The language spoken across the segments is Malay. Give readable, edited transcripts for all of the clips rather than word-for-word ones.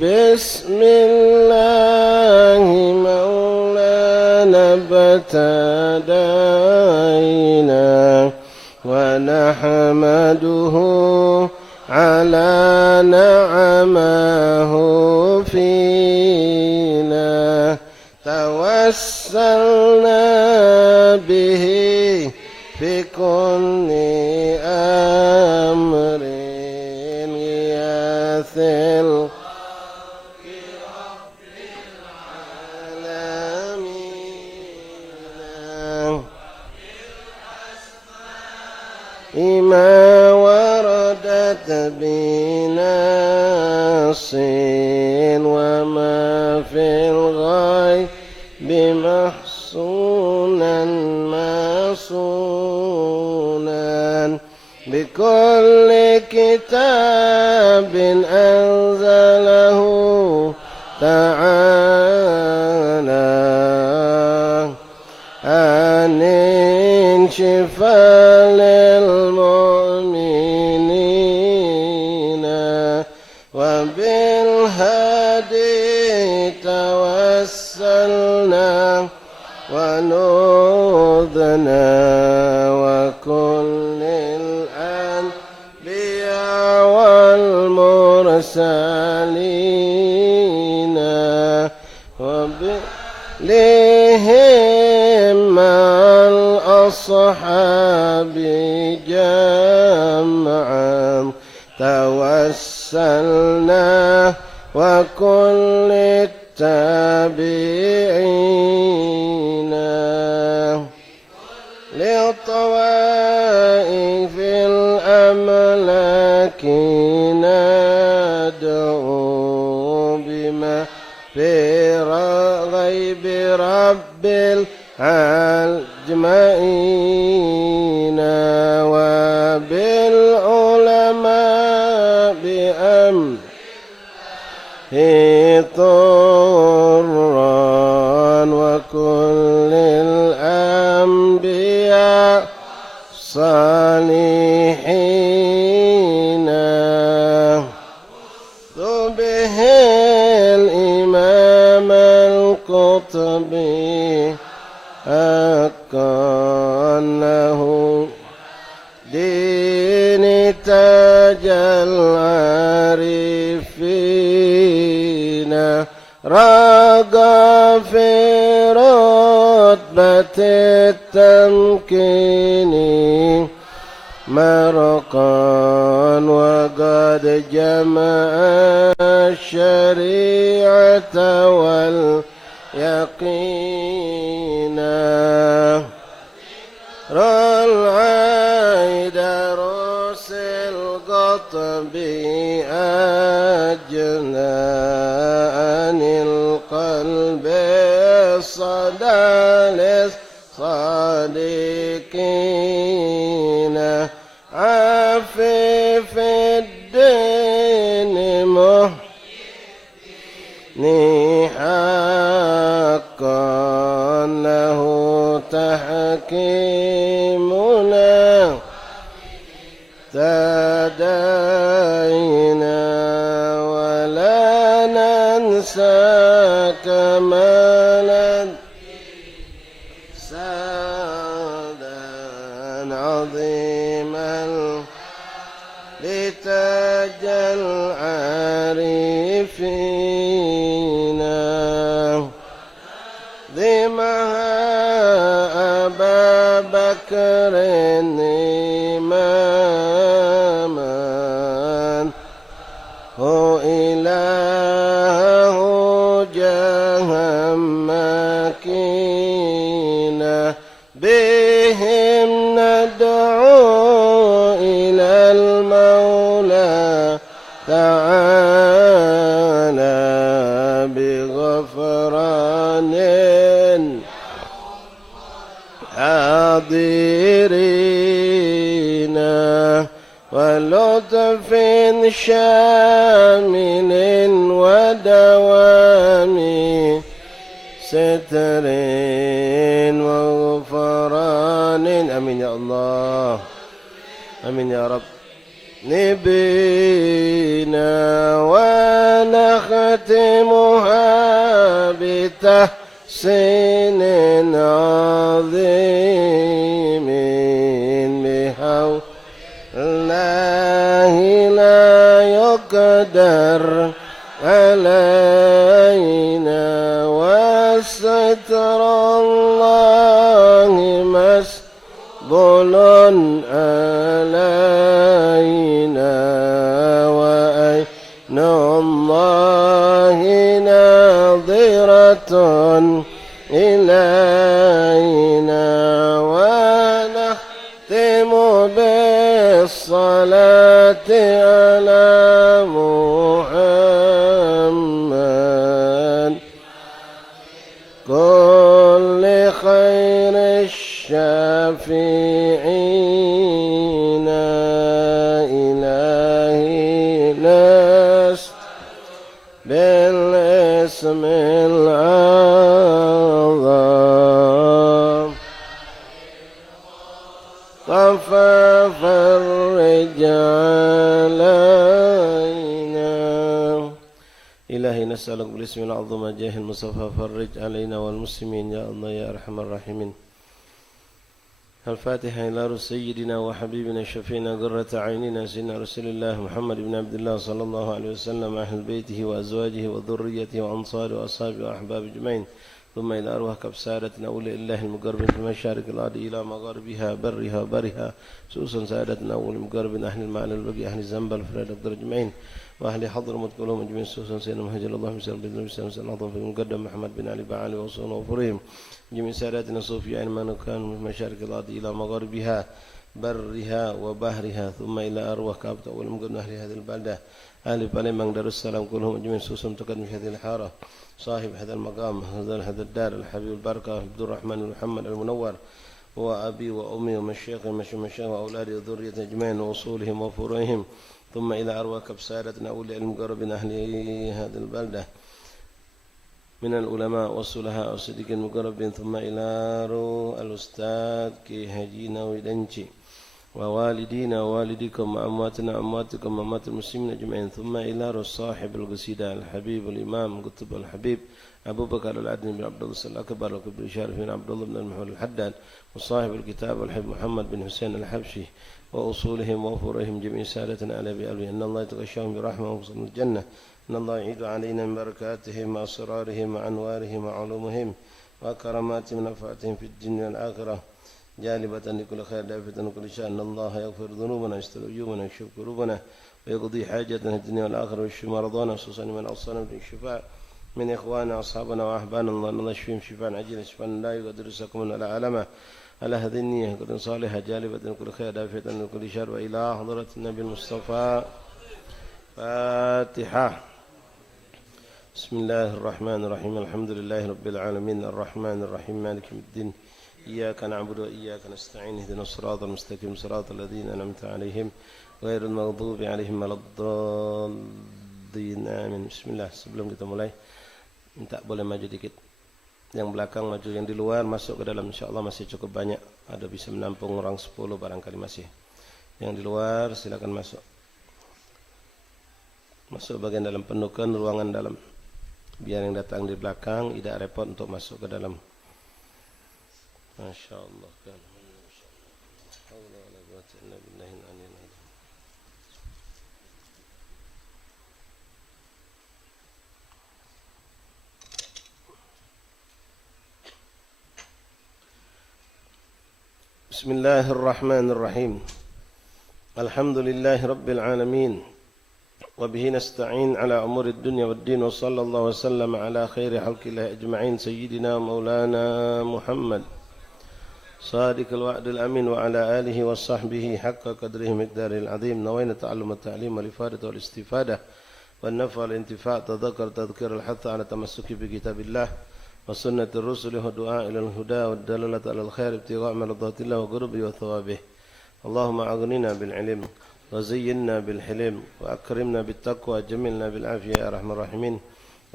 بسم الله مولانا ابتدينا ونحمده على نعمه فينا توسلنا به في كل أمر غياث ما وردت بنص وما في الغيب محصونا مصونا بكل كتاب أنزله تعالى عن شفاء للمؤمنين وبالهدي توسلنا ونودنا وكل الأنبياء والمرسلين وبلهم مع الأصحاب جمعا توسلنا وكل التابعين للطوائف الأملاك ندعو بما في غيب رب العالمين وبالعلماء بأمره طرا وكل الأنبياء صالحين به الإمام القطبي أكانه دين تاج العارفين رقى في رتبة التمكين مرقا وقد جمع الشريعة واليقين العيد رؤوس القطب أجنى عن القلب الصدى للصادقين عفيف الدين مهني حقا له تحكيمنا تدينا ولا ننسى كمالا سادا عظيما لتاج العارفين ذمها أبا بكر إماما هو إله جهم مكينا بهم ندعو إلى المولى تعالى بغفران حاضرين ولطف شامل ودوام ستر وغفران. آمين يا الله، آمين يا رب. نبينا ونختمها بتحسين عظيم بحول الله لا يقدر علينا وستر الله مسبول علينا وأين الله ناظرة إلينا ونختم بالصلاة على محمد كل خير الشافعين إلهي ناس بالاسم الأعظم ففرج علينا إلهي نسألك بالاسم العظيم جاه المصطفى فرج علينا والمسلمين يا الله يا أرحم الراحمين. الفاتحة إلى سيدنا وحبيبنا شفينا قرة عيننا سيدنا رسول الله محمد بن عبد الله صلى الله عليه وسلم أهل بيته وأزواجه وذريته وأنصاره وأصحابه وأحباب أجمعين ثم إلى أرواح كبسادتنا أولي الله المقربين في مشارق الأرض إلى مغاربها برها وبرها خصوصا سادتنا أولي المقربين أهل المعنى البقي أهل الزنبل الفراد أقدر أجمعين وأهل حضرموت كلهم أجمعين خصوصا سيدنا مهجر الله مسلم بن نبي صلى الله عليه وسلم في المقدم محمد بن علي بعلي وصون وفرهم جميع ساداتنا صوفيا أينما كانوا في مشارق الأرض إلى مغاربها برها وبحرها ثم إلى أرواح كابة أولي المقربين أهل هذه البلدة أهل بالمن دار السلام كلهم أجمعين خصوصا تقدم في هذه الحارة صاحب هذا المقام هذا الدار الحبيب البركة عبد الرحمن محمد المنور وأبي وأمي ومشايخي ومشايخ وأولادي وذرية أجمعين وأصولهم وفروعهم ثم إلى أرواح كبسادتنا أولي المقربين أهل هذه البلدة من العلماء والصلحاء والصديقين المقربين ثم إلى روح الأستاذ كي هجينا ودنشي ووالدينا ووالديكم وأمواتنا أمواتكم وأموات المسلمين أجمعين ثم إلى روح صاحب القصيدة الحبيب الإمام قطب الحبيب أبو بكر العدني بن عبد الله الأكبر وكبر شارفين عبد الله بن المحمود الحداد وصاحب الكتاب الحبيب محمد بن حسين الحبشي وأصولهم وفروعهم جميع سادتنا على بألوه أن الله يتغشاهم برحمة وصل الجنة أن الله يعيد علينا من بركاتهم وأسرارهم وأنوارهم وعلومهم وكراماتهم ونفعتهم في الدنيا والآخرة جالبة لكل خير دافة لكل شأن أن الله يغفر ذنوبنا ويستر عيوبنا ويكشف كروبنا ويقضي حاجتنا في الدنيا والآخرة ويشفي مرضانا خصوصا من أوصانا بالشفاء من إخواننا وأصحابنا وأحبابنا الله يشفيهم شفاء عجيلا شفاء لا يقدر سقما ولا ألما على هذه النية قد صالحة جالبة لكل خير دافة لكل شر وإلى حضرة النبي المصطفى فاتحة. بسم الله الرحمن الرحيم الحمد لله رب العالمين الرحمن الرحيم مالك يوم الدين إياك نعبد وإياك نستعين اهدنا الصراط المستقيم صراط الذين أنعمت عليهم غير المغضوب عليهم ولا الضالين آمين. بسم الله. Sebelum kita mulai minta boleh maju dikit, yang belakang maju, yang di luar masuk ke dalam, insyaallah masih cukup banyak, ada bisa menampung orang 10 barangkali masih. Yang di luar silakan masuk bagian dalam, penuhkan ruangan dalam biar yang datang di belakang tidak repot untuk masuk ke dalam. Masyaallah kan. Bismillahirrahmanirrahim. Alhamdulillahi rabbil alamin. وبه نستعين على أمور الدنيا والدين وصلى الله وسلم على خير خلق الله أجمعين سيدنا مولانا محمد صادق الوعد الأمين وعلى آله وصحبه حق قدره مقداره العظيم. نوينا تعلم التعليم والإفادة والاستفادة والنفع والانتفاع تذكر الحث على التمسك بكتاب الله وسنة الرسل والدعاء إلى الهدى والدلالة على الخير ابتغاء مرضات الله وقربه وثوابه. اللهم أغننا بالعلم وزينا بالحلم وأكرمنا بالتقوى جملنا بالعافية يا أرحم الراحمين.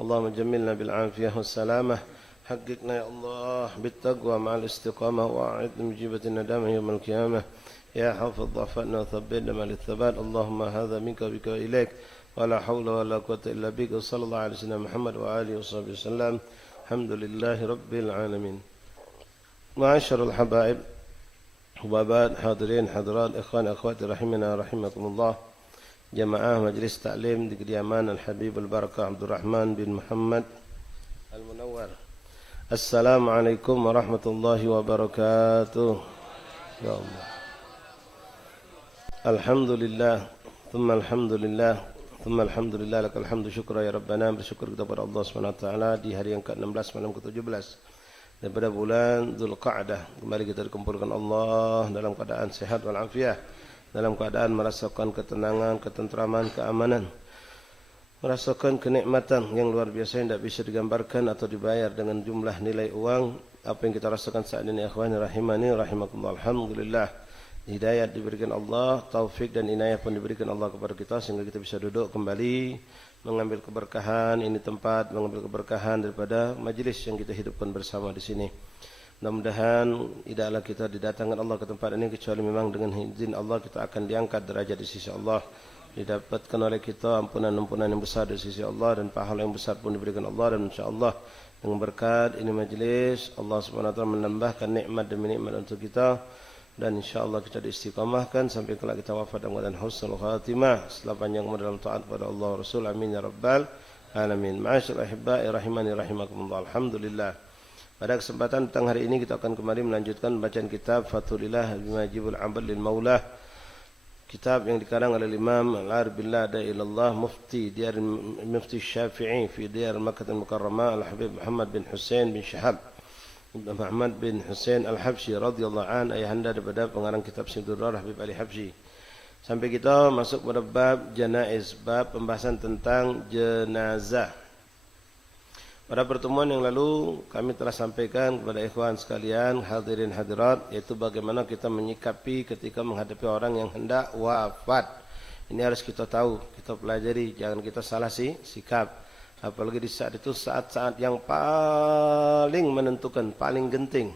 اللهم جملنا بالعافية والسلامة حققنا يا الله بالتقوى مع الاستقامة وأعد مجيبة الندامة يوم القيامة يا حافظ ضعفنا وثبتنا مع الثبات اللهم هذا منك بك وإليك ولا حول ولا قوة إلا بك وصلى الله على سيدنا محمد وآله وصحبه وسلم الحمد لله رب العالمين. معاشر الحبائب وبعد حاضرين حضرات إخوان أخواتي رحمنا رحمكم الله جماعة مجلس تعليم di kediaman Al-Habib Al-Barakah Abdul Rahman bin Muhammad Al-Munawwar. Assalamualaikum warahmatullahi wabarakatuh. Ya Allah. Alhamdulillah, thumma alhamdulillah, thumma alhamdulillah lakal hamdu syukra ya Rabbana. Bersyukur kepada Allah SWT di hari yang ke-16 malam ke-17 daripada bulan Dzulqa'dah. Kembali kita dikumpulkan Allah dalam keadaan sehat walafiat, dalam keadaan merasakan ketenangan, ketentraman, keamanan, merasakan kenikmatan yang luar biasa yang tidak bisa digambarkan atau dibayar dengan jumlah nilai uang. Apa yang kita rasakan saat ini ikhwani rahimani rahimakumullah. Alhamdulillah, hidayah diberikan Allah, taufik dan inayah pun diberikan Allah kepada kita sehingga kita bisa duduk kembali mengambil keberkahan ini tempat, mengambil keberkahan daripada majlis yang kita hidupkan bersama di sini. Mudah-mudahan tidaklah kita didatangkan Allah ke tempat ini kecuali memang dengan izin Allah kita akan diangkat derajat di sisi Allah, didapatkan oleh kita ampunan-ampunan yang besar di sisi Allah dan pahala yang besar pun diberikan Allah. Dan insya-Allah dengan berkat ini majlis Allah Subhanahu wa taala menambahkan nikmat demi nikmat untuk kita dan insya-Allah kita diistiqamahkan sampai kelak kita wafat dalam keadaan husnul khatimah setelah panjang umur dalam taat kepada Allah Rasul. Amin ya rabbal alamin. Ma'asyiral ahibba'i rahimani rahimakumullah. Alhamdulillah. Pada kesempatan tentang hari ini kita akan kembali melanjutkan bacaan kitab Fathulillah Bimajibul Abad lil Maulah. Kitab yang dikarang oleh Imam Al-Arif Billah Da'ilallah Mufti Syafi'i fi Diyar Makkah Al-Mukarramah Al-Habib Muhammad bin Hussein bin Syahab Muhammad bin Hussein Al-Habsyi radhiyallahu an, ayahanda daripada pengarang kitab Simturar Habib Ali Habsyi. Sampai kita masuk pada bab janaiz, bab pembahasan tentang jenazah. Pada pertemuan yang lalu kami telah sampaikan kepada ikhwan sekalian hadirin hadirat, yaitu bagaimana kita menyikapi ketika menghadapi orang yang hendak wafat. Ini harus kita tahu, kita pelajari, jangan kita salah sikap. Apalagi di saat itu saat-saat yang paling menentukan, paling genting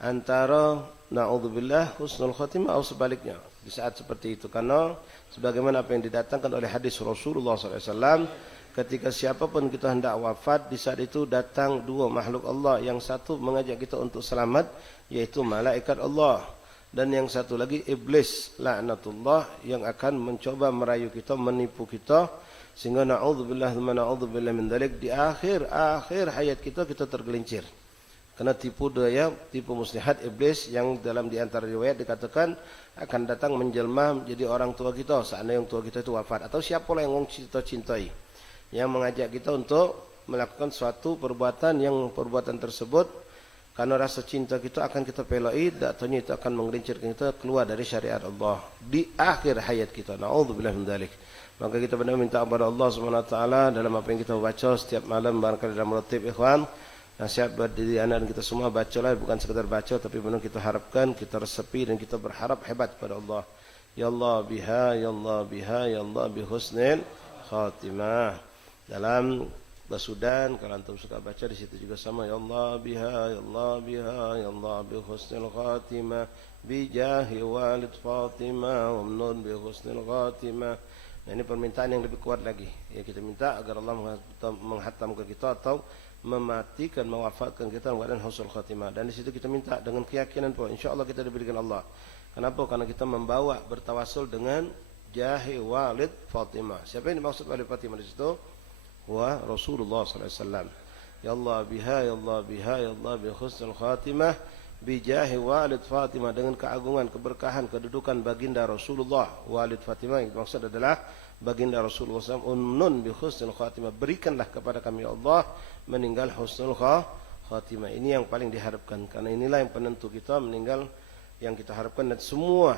antara na'udzubillah husnul khatimah atau sebaliknya. Di saat seperti itu, karena sebagaimana apa yang didatangkan oleh hadis Rasulullah SAW, ketika siapapun kita hendak wafat, di saat itu datang dua makhluk Allah. Yang satu mengajak kita untuk selamat, yaitu malaikat Allah. Dan yang satu lagi iblis, laknatullah, yang akan mencoba merayu kita, menipu kita. Sehingga na'udzubillah min dzalik, di akhir hayat kita tergelincir. Karena tipu daya, tipu muslihat iblis yang dalam di antara riwayat dikatakan akan datang menjelma menjadi orang tua kita, seandainya yang tua kita itu wafat. Atau siapalah yang kita cintai, yang mengajak kita untuk melakukan suatu perbuatan yang perbuatan tersebut karena rasa cinta kita akan kita pelai, datanya itu akan menggelincirkan kita keluar dari syariat Allah di akhir hayat kita. Na'udzubillah min dzalik. Maka kita benar minta kepada Allah Subhanahu wa taala dalam apa yang kita baca setiap malam barangkali dalam ratib ikhwan. Nasihat buat diri anak dan kita semua, bacalah, bukan sekedar baca tapi benar kita harapkan, kita resapi dan kita berharap hebat kepada Allah. Ya Allah biha, ya Allah biha, ya Allah bi husnil khatimah. Dalam Basudan kalau antum suka baca di situ juga sama, ya Allah biha, ya Allah biha, ya Allah bi husnil khatimah bi jahi walid Fatimah wa nun bi husnil khatimah. Nah, ini permintaan yang lebih kuat lagi. Ya, kita minta agar Allah menghatamkan kita atau mematikan, mewafatkan kita dalam keadaan husnul khatimah. Dan di situ kita minta dengan keyakinan pun insyaallah kita diberikan Allah. Kenapa? Karena kita membawa bertawasul dengan jahi walid Fatimah. Siapa yang dimaksud walid Fatimah di situ? Wa Rasulullah sallallahu alaihi wasallam. Ya Allah biha, ya Allah biha, ya Allah bi husnul khatimah bi jahi walid Fatimah, dengan keagungan, keberkahan, kedudukan baginda Rasulullah. Walid Fatimah yang dimaksud adalah baginda Rasulullah SAW. Unnun bi husnul khatimah, berikanlah kepada kami ya Allah meninggal husnul khatimah. Ini yang paling diharapkan, karena inilah yang penentu kita meninggal yang kita harapkan. Dan semua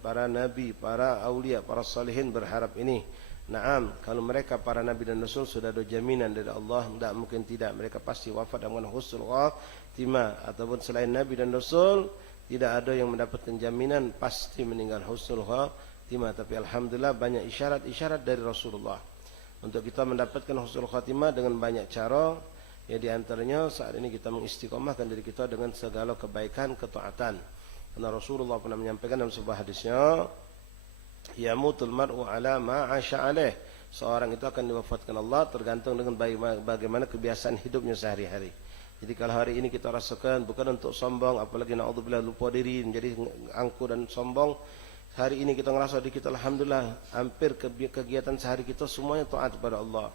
para nabi, para aulia, para salihin berharap ini. Naam, kalau mereka para nabi dan rasul sudah ada jaminan dari Allah, tidak mungkin tidak, mereka pasti wafat dengan husnul khatimah. Ataupun selain nabi dan rasul tidak ada yang mendapatkan jaminan pasti meninggal husnul khatimah. Tapi alhamdulillah banyak isyarat-isyarat dari Rasulullah untuk kita mendapatkan husnul khatimah dengan banyak cara. Ya, di antaranya saat ini kita mengistiqomahkan diri kita dengan segala kebaikan, ketaatan. Karena Rasulullah pernah menyampaikan dalam sebuah hadisnya, yamutul mar'u ala ma 'asha alaih. Seorang itu akan diwafatkan Allah tergantung dengan bagaimana kebiasaan hidupnya sehari-hari. Jadi kalau hari ini kita rasakan bukan untuk sombong, apalagi naudzubillah lupa diri menjadi angkuh dan sombong. Hari ini kita ngerasa di kita alhamdulillah hampir kegiatan sehari kita semuanya taat kepada Allah.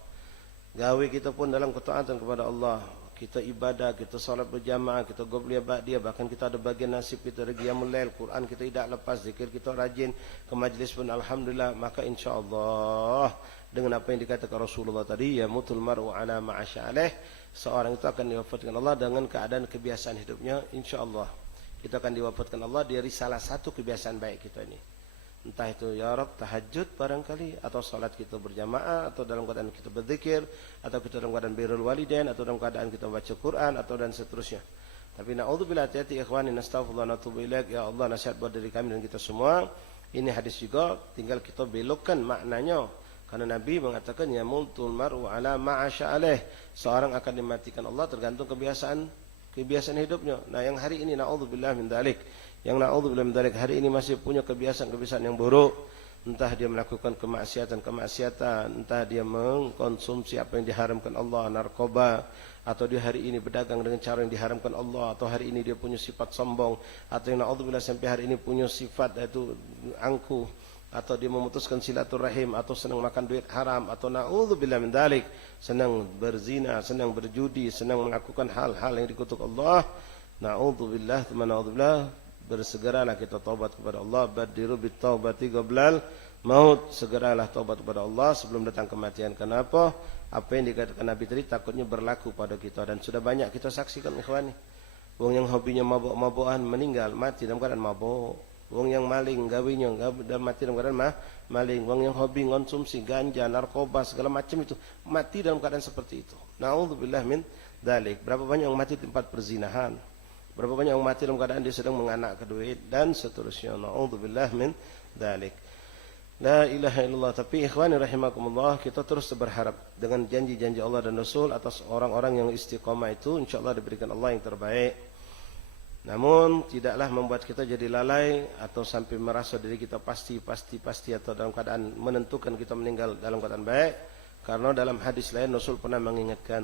Gawe kita pun dalam ketaatan kepada Allah. Kita ibadah, kita salat berjamaah, kita qobliyah ba'diyah, bahkan kita ada bagian nasib kita dari qiyamul lail, Quran kita tidak lepas, zikir kita rajin, ke majlis pun alhamdulillah, maka insyaallah dengan apa yang dikatakan Rasulullah tadi, yamutul mar'u ala ma 'asha alaih, seorang itu akan diwafatkan Allah dengan keadaan kebiasaan hidupnya, insyaallah. Kita akan diwafatkan Allah dari salah satu kebiasaan baik kita ini. Entah itu ya Rab tahajud barangkali, atau salat kita berjamaah, atau dalam keadaan kita berzikir, atau kita dalam keadaan birrul walidain, atau dalam keadaan kita baca Quran, atau dan seterusnya. Tapi na'udzubillah, hati-hati ikhwani, nastaghfirullah natubu ilaik, ya Allah nasihat buat diri kami dan kita semua. Ini hadis juga tinggal kita belokkan maknanya. Karena Nabi mengatakan yamutul mar'u ala ma 'asha alaih. Seorang akan dimatikan Allah tergantung kebiasaan hidupnya. Nah, yang hari ini na'udzubillah min dzalik, yang na'udzubillah min dzalik hari ini masih punya kebiasaan yang buruk, entah dia melakukan kemaksiatan, entah dia mengkonsumsi apa yang diharamkan Allah, narkoba, atau dia hari ini berdagang dengan cara yang diharamkan Allah, atau hari ini dia punya sifat sombong, atau yang na'udzubillah sampai hari ini punya sifat yaitu angkuh, atau dia memutuskan silaturahim, atau senang makan duit haram, atau na'udzubillah min dzalik senang berzina, senang berjudi, senang melakukan hal-hal yang dikutuk Allah. Na'udzubillah, bersegeralah kita taubat kepada Allah. Badiru bitaubati qablal maut, segeralah taubat kepada Allah sebelum datang kematian. Kenapa? Apa yang dikatakan Nabi tadi takutnya berlaku pada kita, dan sudah banyak kita saksikan ikhwani. Wong yang hobinya mabuk-mabukan meninggal mati dalam keadaan mabuk. Wong yang maling gawinya dan mati dalam keadaan maling. Wong yang hobi konsumsi ganja, narkoba, segala macam itu mati dalam keadaan seperti itu. Na'udzubillah min dzalik. Berapa banyak yang mati di tempat perzinahan? Berapa banyak yang mati dalam keadaan dia sedang menganak ke duit dan seterusnya. Na'udzubillah min dzalik. La ilaha illallah. Tapi ikhwani rahimakumullah, kita terus berharap dengan janji-janji Allah dan Rasul atas orang-orang yang istiqamah itu, insyaallah diberikan Allah yang terbaik. Namun tidaklah membuat kita jadi lalai atau sampai merasa diri kita pasti atau dalam keadaan menentukan kita meninggal dalam keadaan baik. Karena dalam hadis lain Rasul pernah mengingatkan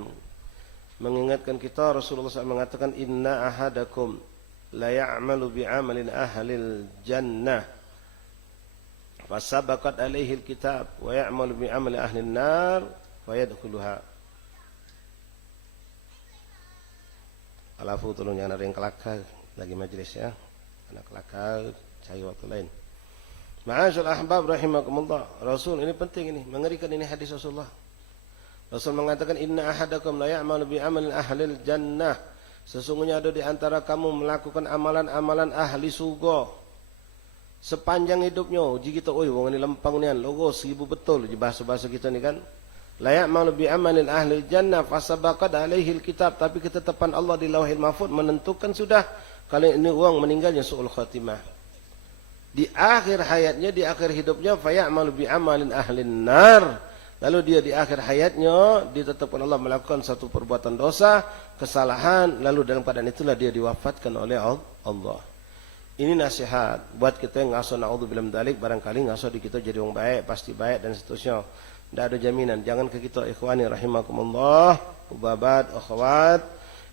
kita. Rasulullah SAW mengatakan, inna ahadakum la ya'malu bi'amalin ahlil jannah fasabaqat alaihi alkitab wa ya'malu bi'amali ahlin nar wa yadkhuluha. Alafu tolong jangan ada yang kelakar lagi majelis ya. Anak kelakar cari waktu lain. Ma'asyal ahbab rahimakumullah. Rasul ini penting ini, mengerikan ini hadis Rasulullah. Rasul mengatakan inna ahadakum la ya'malu bi amalin ahlil jannah. Sesungguhnya ada di antara kamu melakukan amalan-amalan ahli surga sepanjang hidupnya. Uji kita, oi wong ini lempang nian, logo 1000 betul di bahasa-bahasa kita ni kan. La ya'malu bi amalin ahli jannah fasabaqat alaihi alkitab, tapi ketetapan Allah di Lauhil Mahfuz menentukan sudah kalau ini orang meninggalnya su'ul khatimah. Di akhir hayatnya, di akhir hidupnya, fa ya'malu bi amalin ahlin nar. Lalu dia di akhir hayatnya ditetapkan Allah melakukan satu perbuatan dosa, kesalahan, lalu dalam keadaan itulah dia diwafatkan oleh Allah. Ini nasihat buat kita yang ngaso naudzubillah min dzalik, barangkali ngaso di kita jadi orang baik, pasti baik dan seterusnya. Tidak ada jaminan. Jangan ke kita ikhwani rahimakumullah, ubabat, akhwat,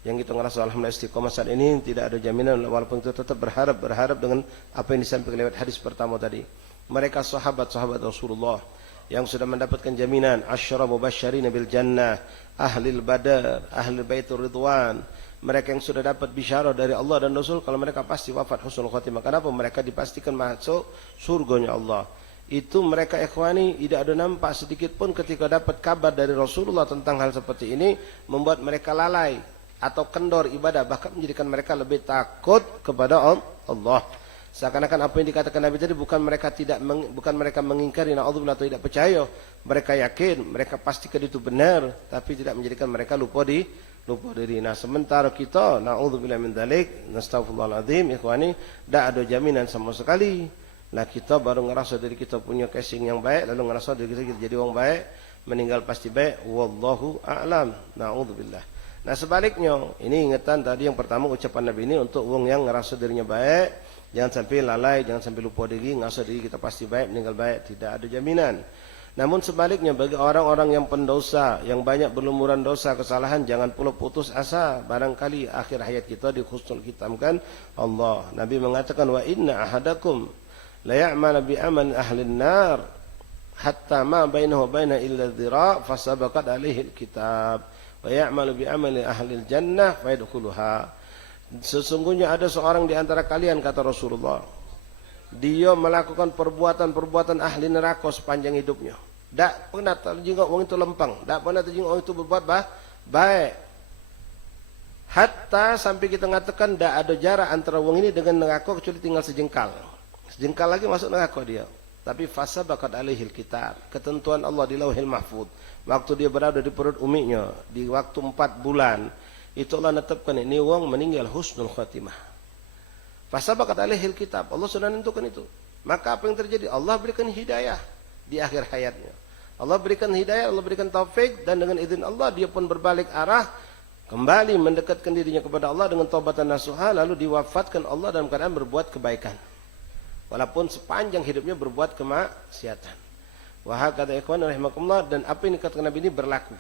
yang kita ngerasa alhamdulillah istiqomah saat ini tidak ada jaminan, walaupun kita tetap berharap dengan apa yang disampaikan lewat hadis pertama tadi. Mereka sahabat-sahabat Rasulullah yang sudah mendapatkan jaminan asyara mubasysyirin bil jannah, ahlil badar, ahlul baitur ridwan. Mereka yang sudah dapat bisyarah dari Allah dan Rasul kalau mereka pasti wafat husnul khatimah. Kenapa? Mereka dipastikan masuk surganya Allah. Itu mereka ikhwani tidak ada nampak sedikit pun ketika dapat kabar dari Rasulullah tentang hal seperti ini membuat mereka lalai atau kendor ibadah, bahkan menjadikan mereka lebih takut kepada Allah. Seakan-akan apa yang dikatakan Nabi tadi bukan mereka mengingkari, naudzubillah, atau tidak percaya. Mereka yakin, mereka pastikan itu benar, tapi tidak menjadikan mereka lupa diri. Nah, sementara kita naudzubillah min dzalik, nastaghfirullahaladzim ikhwani, tidak ada jaminan sama sekali. Nah, kita baru ngerasa diri kita punya casing yang baik, lalu ngerasa diri kita jadi orang baik, meninggal pasti baik. Wallahu a'lam. Naudzubillah. Nah sebaliknya, ini ingatan tadi yang pertama ucapan Nabi ini untuk wong yang ngerasa dirinya baik, jangan sampai lalai, jangan sampai lupa diri, ngerasa diri kita pasti baik, meninggal baik, tidak ada jaminan. Namun sebaliknya bagi orang-orang yang pendosa, yang banyak berlumuran dosa, kesalahan, jangan pula putus asa. Barangkali akhir hayat kita dihusnul khitamkan Allah. Nabi mengatakan, wa inna ahadakum la ya'mal bi amal ahli an-nar hatta ma bainahu wa baina illa dhira' fasabaqat alaihi al-kitab. Wa ya'malu bi amali ahli jannah fa yadkhuluha. Sesungguhnya ada seorang di antara kalian, kata Rasulullah, dia melakukan perbuatan-perbuatan ahli neraka sepanjang hidupnya. Tak pernah terjenguk orang itu lempang, tak pernah terjenguk orang itu berbuat baik. Hatta sampai kita mengatakan tak ada jarak antara orang ini dengan neraka kecuali tinggal sejengkal. Sejengkal lagi masuk neraka dia. Tapi fasabaqat alaihil kitab, ketentuan Allah di Lauhil Mahfuz. Waktu dia berada di perut uminya, di waktu 4 bulan, itu Allah menetapkan ini wong meninggal husnul khatimah. Fasabaqat alaihil kitab, Allah sudah menentukan itu. Maka apa yang terjadi? Allah berikan hidayah di akhir hayatnya. Allah berikan hidayah, Allah berikan taufik, dan dengan izin Allah dia pun berbalik arah, kembali mendekatkan dirinya kepada Allah dengan taubatan nasuha, lalu diwafatkan Allah dalam keadaan berbuat kebaikan. Walaupun sepanjang hidupnya berbuat kemaksiatan. Wahai kata ikhwan rahimakumullah, dan apa yang dikatakan Nabi ini berlaku.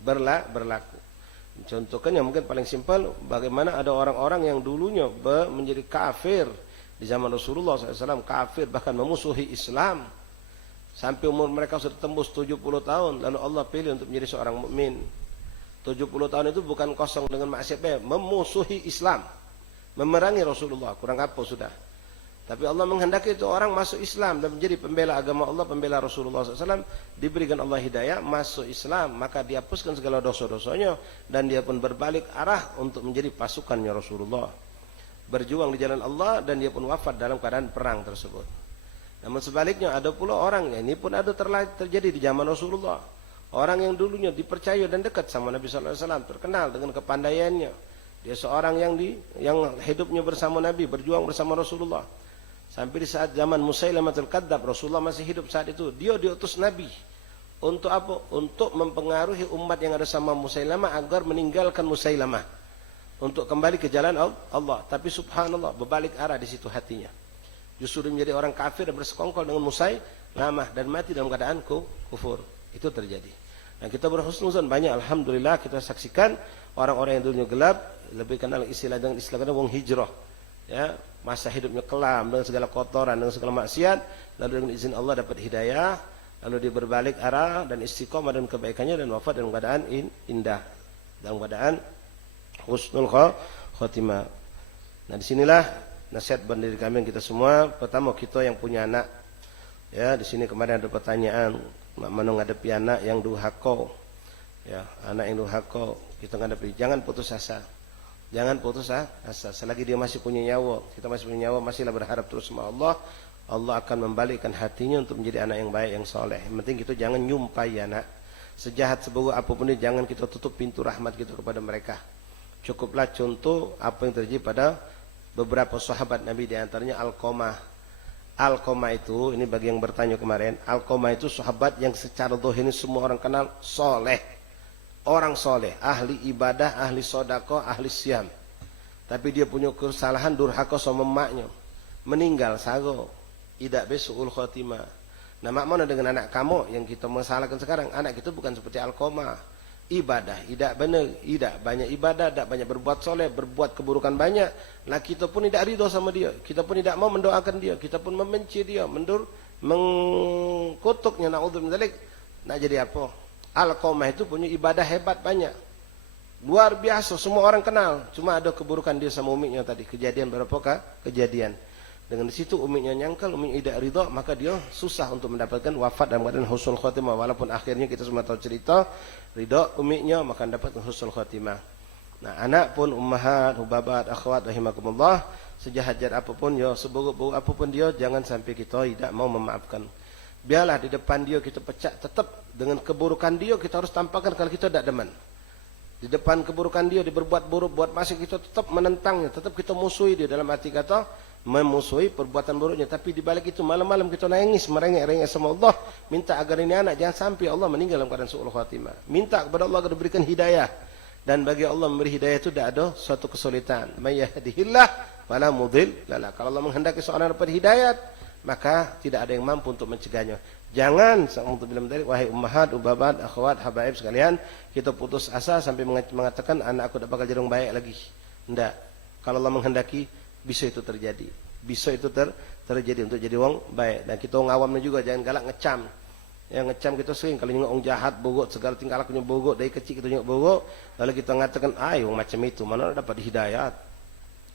Berlaku. Contohnya mungkin paling simpel, bagaimana ada orang-orang yang dulunya menjadi kafir di zaman Rasulullah SAW, kafir bahkan memusuhi Islam. Sampai umur mereka sudah tembus 70 tahun, lalu Allah pilih untuk menjadi seorang mukmin. 70 tahun itu bukan kosong dengan maksiat, memusuhi Islam, memerangi Rasulullah, kurang apa sudah. Tapi Allah menghendaki itu orang masuk Islam dan menjadi pembela agama Allah, pembela Rasulullah SAW. Diberikan Allah hidayah, masuk Islam, maka dihapuskan segala dosa-dosanya, dan dia pun berbalik arah untuk menjadi pasukannya Rasulullah. Berjuang di jalan Allah, dan dia pun wafat dalam keadaan perang tersebut. Namun sebaliknya ada pula orang, ini pun ada terjadi di zaman Rasulullah. Orang yang dulunya dipercaya dan dekat sama Nabi SAW, terkenal dengan kepandaiannya. Dia seorang yang hidupnya bersama Nabi, berjuang bersama Rasulullah. Sampai di saat zaman Musailamatul Kadzdzab, Rasulullah masih hidup saat itu. Dia diutus Nabi. Untuk apa? Untuk mempengaruhi umat yang ada sama Musailamah agar meninggalkan Musailamah. Untuk kembali ke jalan Allah. Tapi subhanallah, berbalik arah di situ hatinya. Justru dia menjadi orang kafir dan bersekongkol dengan Musailamah. Dan mati dalam keadaan kufur. Itu terjadi. Dan kita berhusnuzan banyak. Alhamdulillah kita saksikan orang-orang yang dulunya gelap. Lebih kenal istilah dengan wong hijrah. Ya, masa hidupnya kelam dengan segala kotoran, dengan segala maksiat, lalu dengan izin Allah dapat hidayah, lalu dia berbalik arah dan istiqomah dan kebaikannya, dan wafat dalam keadaan indah, dalam keadaan husnul khotimah. Nah disinilah nasihat buat diri kami kita semua. Pertama, kita yang punya anak, ya di sini kemarin ada pertanyaan, mana ngadepi anak yang durhaka, ya anak yang durhaka kita ngadepi, jangan putus asa. Jangan putus asa. Selagi dia masih punya nyawa, kita masih punya nyawa, masihlah berharap terus sama Allah. Allah akan membalikkan hatinya untuk menjadi anak yang baik, yang soleh. Yang penting kita jangan nyumpai anak. Sejahat seburuk apapun dia, jangan kita tutup pintu rahmat kita kepada mereka. Cukuplah contoh apa yang terjadi pada beberapa sahabat Nabi, di antaranya Alqamah. Alqamah itu, ini bagi yang bertanya kemarin, Alqamah itu sahabat yang secara zahir ini semua orang kenal soleh. Orang soleh, ahli ibadah, ahli sodako, ahli siam. Tapi dia punya kesalahan durhaka sama maknya. Meninggal sago, tidak besuul khotimah. Nah, mak mana dengan anak kamu yang kita masalahkan sekarang? Anak kita bukan seperti Alqamah. Ibadah, tidak benar, tidak banyak ibadah, tidak banyak berbuat soleh, berbuat keburukan banyak. Nah, kita pun tidak ridho sama dia. Kita pun tidak mau mendoakan dia. Kita pun membenci dia, mengkutuknya. Na'udzu min dzalik. Nah, jadi apa? Alqamah itu punya ibadah hebat banyak, luar biasa, semua orang kenal. Cuma ada keburukan dia sama umiknya tadi. Kejadian berapa kejadian. Dengan di situ umiknya nyangkal, umiknya tidak ridha, maka dia susah untuk mendapatkan wafat dalam keadaan husnul khotimah. Walaupun akhirnya kita semua tahu cerita, ridha umiknya maka mendapatkan husnul khotimah. Nah, anak pun ummahat, hubabat, akhwat rahimakumullah, sejahat-jahat apapun ya, seburuk-buruk apapun dia, jangan sampai kita tidak mau memaafkan. Biarlah di depan dia kita pecah, tetap dengan keburukan dia kita harus tampakkan kalau kita tidak deman. Di depan keburukan dia, dia berbuat buruk, buat maksiat, kita tetap menentangnya, tetap kita musuhi dia, dalam arti kata memusuhi perbuatan buruknya. Tapi di balik itu malam-malam kita nangis, merengek-rengek sama Allah, minta agar ini anak jangan sampai Allah meninggal dalam keadaan su'ul khatimah. Minta kepada Allah agar diberikan hidayah. Dan bagi Allah memberi hidayah itu tidak ada suatu kesulitan. May yahdihillah fala mudhill lahu. Kalau Allah menghendaki seorang dapat hidayat, maka tidak ada yang mampu untuk mencegahnya. Jangan wahai ummahat, ubabat, akhwat, habaib sekalian, kita putus asa sampai mengatakan anak aku tidak bakal jadi orang baik lagi. Tidak. Kalau Allah menghendaki, bisa itu terjadi. Bisa itu terjadi untuk jadi orang baik. Dan kita orang awamnya juga jangan galak ngecam. Yang ngecam kita sering kalau nyengok orang jahat, bogot, segala tingkah lakunya bogot, dari kecil kita nyengok bogot, lalu kita mengatakan, orang macam itu, mana dapat hidayat?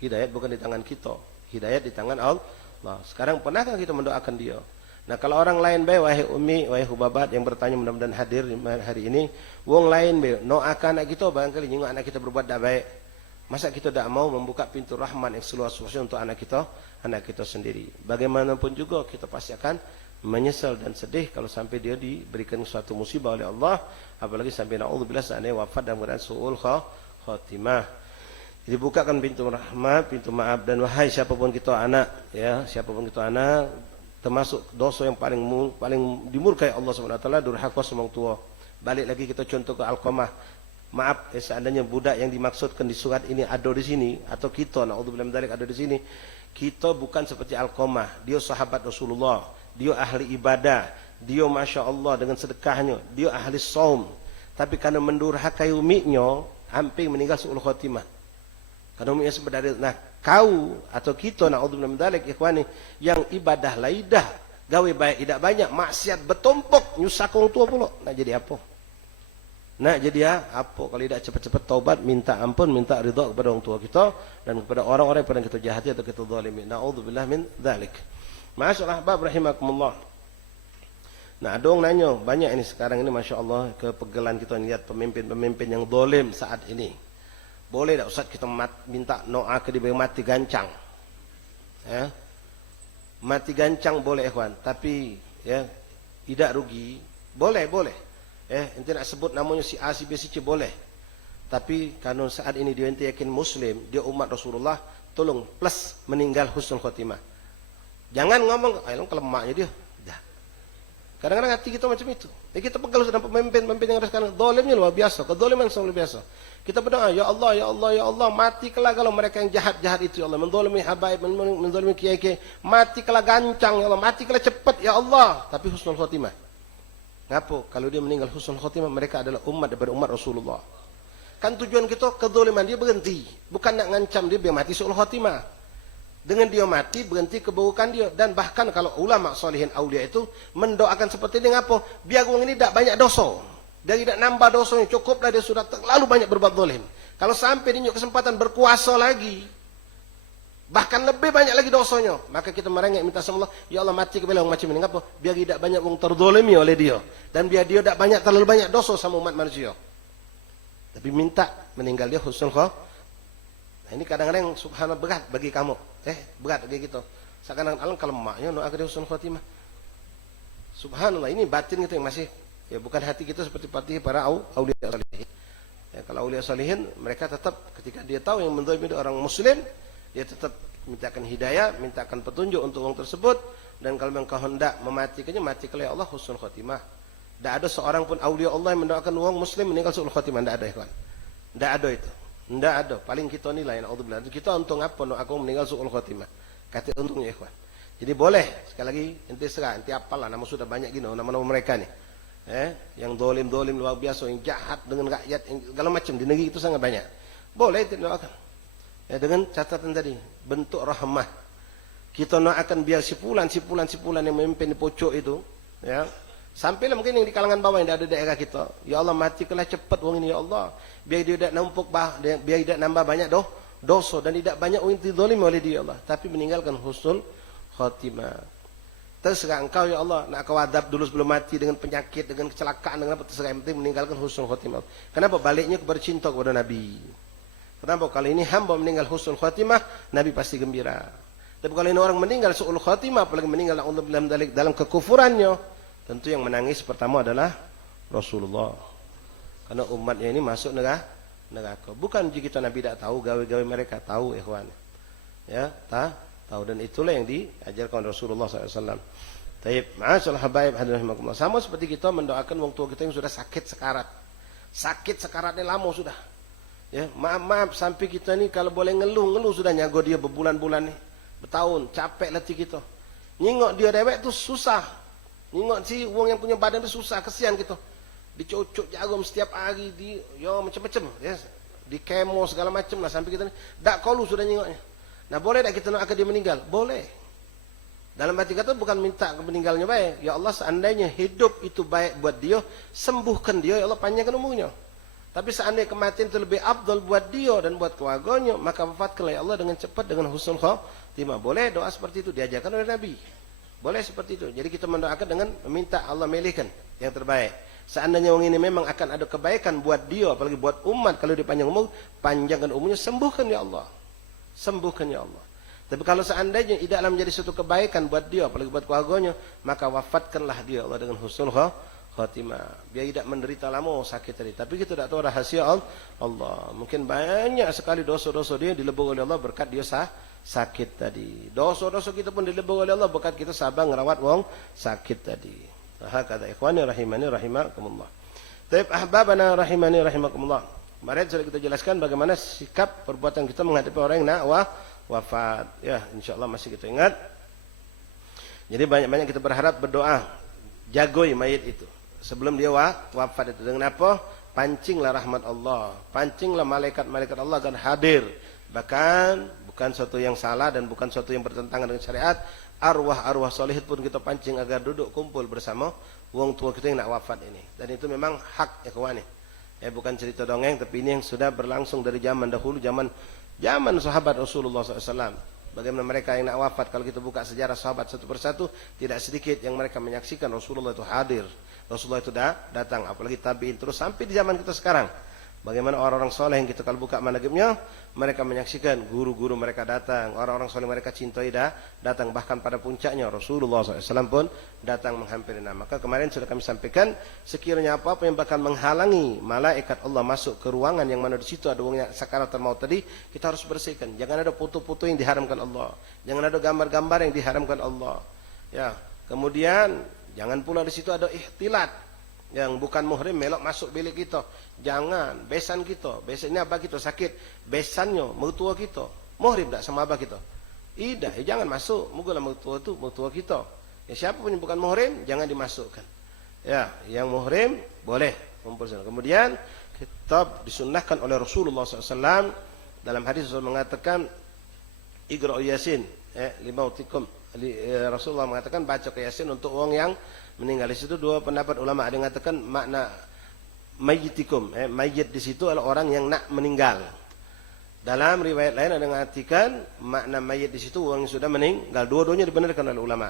Hidayat bukan di tangan kita. Hidayat di tangan Allah. Sekarang pernahkah kita mendoakan dia? Nah, kalau orang lain baik, wahai ummi, wahai hubabat yang bertanya mudah-mudahan hadir hari ini, wong lain baik, doakan anak kita, barangkali nyengok anak kita berbuat tak baik. Masa kita tidak mau membuka pintu rahmat yang seluas-luasnya untuk anak kita sendiri. Bagaimanapun juga kita pasti akan menyesal dan sedih kalau sampai dia diberikan suatu musibah oleh Allah, apalagi sampai naudzubillah seandainya wafat dan keadaan suul khatimah. Jadi bukakan pintu rahmat, pintu maaf, dan wahai siapapun kita anak, ya, siapapun kita anak, termasuk dosa yang paling dimurkai Allah Subhanahu wa taala durhaka sama orang tua. Balik lagi kita contoh ke Alqamah. Maaf, seandainya budak yang dimaksudkan di surat ini ada di sini, atau kita naudzubillah min dzalik ada di sini, kita bukan seperti Alqamah. Dia sahabat Rasulullah, dia ahli ibadah, dia masya Allah dengan sedekahnya, dia ahli saum. Tapi karena mendurhakai uminya, hampir meninggal suul khatimah. Karena uminya sebenarnya, nah kau atau kita naudzubillah min dzalik ikhwani, yang ibadah laidah, gawe baik tidak banyak, maksiat bertumpuk, nyusak orang tua pula. Nak jadi apa? Nak jadi apa kalau tidak cepat-cepat taubat, minta ampun, minta ridha kepada orang tua kita dan kepada orang-orang yang pernah kita jahati atau kita zalimi. Naudzubillah min dzalik. Ma'asyiral ahbab rahimakumullah. Nah, ada orang nanya, banyak ini sekarang ini masya Allah kepegelan kita lihat pemimpin-pemimpin yang zalim saat ini. Boleh tak Ustaz kita minta doa ke dia mati gancang? Ya. Mati gancang boleh ikhwan, tapi ya tidak rugi. Boleh. Ente nak sebut namanya si A, si B, si C boleh. Tapi kalau saat ini dia ente yakin muslim, dia umat Rasulullah, tolong plus meninggal husnul khotimah. Jangan ngomong, ayo kalau emaknya dia. Dah. Kadang-kadang hati kita macam itu. Kita pegal sudah pemimpin yang ada sekarang, zalimnya luar biasa, kezaliman sangat luar biasa. Kita berdoa, ya Allah, mati kelak kalau mereka yang jahat-jahat itu, ya Allah, menzalimi habaib, menzalimi kiai-kiai, mati kelak gancang, ya Allah, mati kelak cepat, ya Allah. Tapi husnul khotimah. Ngapa? Kalau dia meninggal husnul khotimah, mereka adalah umat daripada umat Rasulullah. Kan tujuan kita kezaliman dia berhenti, bukan nak ngancam dia biar mati suul khotimah. Dengan dia mati berhenti keburukan dia. Dan bahkan kalau ulama salihin aulia itu mendoakan seperti ini, ngapa? Biar orang ini tidak banyak dosa. Dia tidak nambah dosanya, cukuplah dia sudah terlalu banyak berbuat zalim. Kalau sampai dia kesempatan berkuasa lagi, bahkan lebih banyak lagi dosanya, maka kita merengek minta sama Allah, ya Allah mati kepada orang macam ini, ngapa? Biar tidak banyak orang terzalimi oleh dia, dan biar dia tidak terlalu banyak dosa sama umat manusia. Tapi minta meninggal dia husnul khotimah. Nah, ini kadang-kadang subhanallah berat bagi kamu, berat bagi kita. Seakan-akan kalau maknya doa ke dia husnul khotimah. Subhanallah, ini batin kita yang masih, ya bukan hati kita seperti para aulia salihin. Ya, kalau aulia salihin, mereka tetap ketika dia tahu yang menzalimi orang muslim, dia tetap mintakan hidayah, mintakan petunjuk untuk orang tersebut, dan kalau memang kehendak mematikannya, matikanlah ya Allah husnul khotimah. Tidak ada seorang pun aulia Allah yang mendoakan orang muslim meninggal suul khotimah, tidak ada ikhwan. Tidak ada itu. Tidak ada. Paling kita nilai naudzubillah. Kita untung apa aku meninggal suul khotimah. Kata untungnya ikhwan. Jadi boleh sekali lagi ente serah, ente apalah nama sudah banyak gini nama-nama mereka nih. Yang dolim luar biasa, yang jahat dengan rakyat, yang segala macam di negeri itu sangat banyak. Boleh kita doakan. Ya, dengan catatan tadi, bentuk rahmah. Kita doakan biar si fulan yang memimpin di pojok itu, ya. Sampailah mungkin yang di kalangan bawah yang ada di daerah kita. Ya Allah matikanlah cepat orang ini ya Allah. Biar dia tidak numpuk biar tidak nambah banyak dosa dan tidak banyak orang yang zalim oleh dia ya Allah. Tapi meninggalkan husnul khotimah. Terserah engkau ya Allah, nak kau adab dulu sebelum mati dengan penyakit, dengan kecelakaan, dengan apa terserah, yang penting meninggalkan husnul khotimah. Kenapa? Baliknya kepada cinta kepada Nabi. Kenapa? Kalau ini hamba meninggal husnul khotimah, Nabi pasti gembira. Tapi kalau ini orang meninggal suul khotimah, apalagi meninggal dalam kekufurannya, tentu yang menangis pertama adalah Rasulullah. Karena umatnya ini masuk neraka. Bukan jika kita Nabi tidak tahu, gawe-gawe mereka tahu ikhwan. Ya, tahu, dan itulah yang diajarkan Rasulullah SAW. Taib, ma'asyiral habaib hadirin. Sama seperti kita mendoakan wong tua kita yang sudah sakit sekarat. Sakit sekaratnya lama sudah. Ya, maaf sampai kita ni kalau boleh ngeluh sudah nyago dia berbulan-bulan ni, bertahun, capek letih kita. Nyingok dia dewek tu susah. Nyingok si wong yang punya badan tu susah, kesian kita. Dicocok jarum setiap hari, macam-macam, ya. Di kemo segala macam lah sampai kita ni dak kalu sudah nyingoknya. Nah, boleh tak kita nak dia meninggal? Boleh. Dalam hati kata bukan minta meninggalnya baik. Ya Allah, seandainya hidup itu baik buat dia, sembuhkan dia, ya Allah, panjangkan umurnya. Tapi seandainya kematian itu lebih afdal buat dia dan buat keluarganya, maka wafatkanlah ya Allah dengan cepat, dengan husnul khatimah. Boleh doa seperti itu, diajarkan oleh Nabi. Boleh seperti itu. Jadi kita mendoakan dengan meminta Allah milihkan yang terbaik. Seandainya orang ini memang akan ada kebaikan buat dia, apalagi buat umat, kalau dia panjang umur, panjangkan umurnya, sembuhkan ya Allah. Sembuhkan ya Allah. Tapi kalau seandainya tidak akan menjadi suatu kebaikan buat dia, apalagi buat keluarganya, maka wafatkanlah dia Allah dengan husnul khatimah. Biar tidak menderita lama sakit tadi. Tapi kita tidak tahu rahasia Allah. Mungkin banyak sekali dosa-dosa dia dilebur oleh Allah berkat dia sakit tadi. Dosa-dosa kita pun dilebur oleh Allah berkat kita sabar ngerawat wong sakit tadi. Hakadha ikhwani rahimani rahimakumullah. Taib ahbabana rahimani rahimakumullah. Kemarin sudah kita jelaskan bagaimana sikap perbuatan kita menghadapi orang yang nak wafat. Ya, insyaallah masih kita ingat. Jadi banyak-banyak kita berharap berdoa jagoi mayit itu sebelum dia wafat itu. Dengan apa? Pancinglah rahmat Allah, pancinglah malaikat-malaikat Allah akan hadir. Bahkan bukan suatu yang salah dan bukan suatu yang bertentangan dengan syariat. Arwah-arwah soleh pun kita pancing agar duduk kumpul bersama wong tua kita yang nak wafat ini. Dan itu memang hak ikhwan. Ya, bukan cerita dongeng, tapi ini yang sudah berlangsung dari zaman dahulu, zaman sahabat Rasulullah SAW. Bagaimana mereka yang nak wafat, kalau kita buka sejarah sahabat satu persatu, tidak sedikit yang mereka menyaksikan Rasulullah itu hadir. Rasulullah itu datang, apalagi tabi'in, terus sampai di zaman kita sekarang. Bagaimana orang-orang soleh yang kita kalau buka manaqibnya, mereka menyaksikan guru-guru mereka datang, orang-orang soleh mereka cintai datang, bahkan pada puncaknya Rasulullah SAW pun datang menghampiri. Maka kemarin sudah kami sampaikan, sekiranya apa-apa yang bakal menghalangi malaikat Allah masuk ke ruangan yang mana di situ ada orang yang sakaratul maut tadi, kita harus bersihkan. Jangan ada foto-foto yang diharamkan Allah, jangan ada gambar-gambar yang diharamkan Allah. Ya, kemudian jangan pula di situ ada ihtilat. Yang bukan muhrim melok masuk bilik kita. Jangan, besan kita. Besan ini abah kita sakit. Besannya mertua kita. Muhrim tak sama abah kita? Tidak, jangan masuk. Mungkinlah mertua itu mertua kita. Ya, siapa pun yang bukan muhrim, jangan dimasukkan. Ya, yang muhrim boleh kumpul sana. Kemudian kitab disunnahkan oleh Rasulullah SAW. Dalam hadis Rasul mengatakan, Iqra'u Yasin limautikum. Rasulullah mengatakan baca ke Yasin untuk orang yang meninggal. Di situ dua pendapat ulama, ada yang mengatakan makna mayyitikum, mayyit di situ adalah orang yang nak meninggal. Dalam riwayat lain ada yang mengatakan makna mayyit di situ orang yang sudah meninggal. Dua-duanya dibenarkan oleh ulama.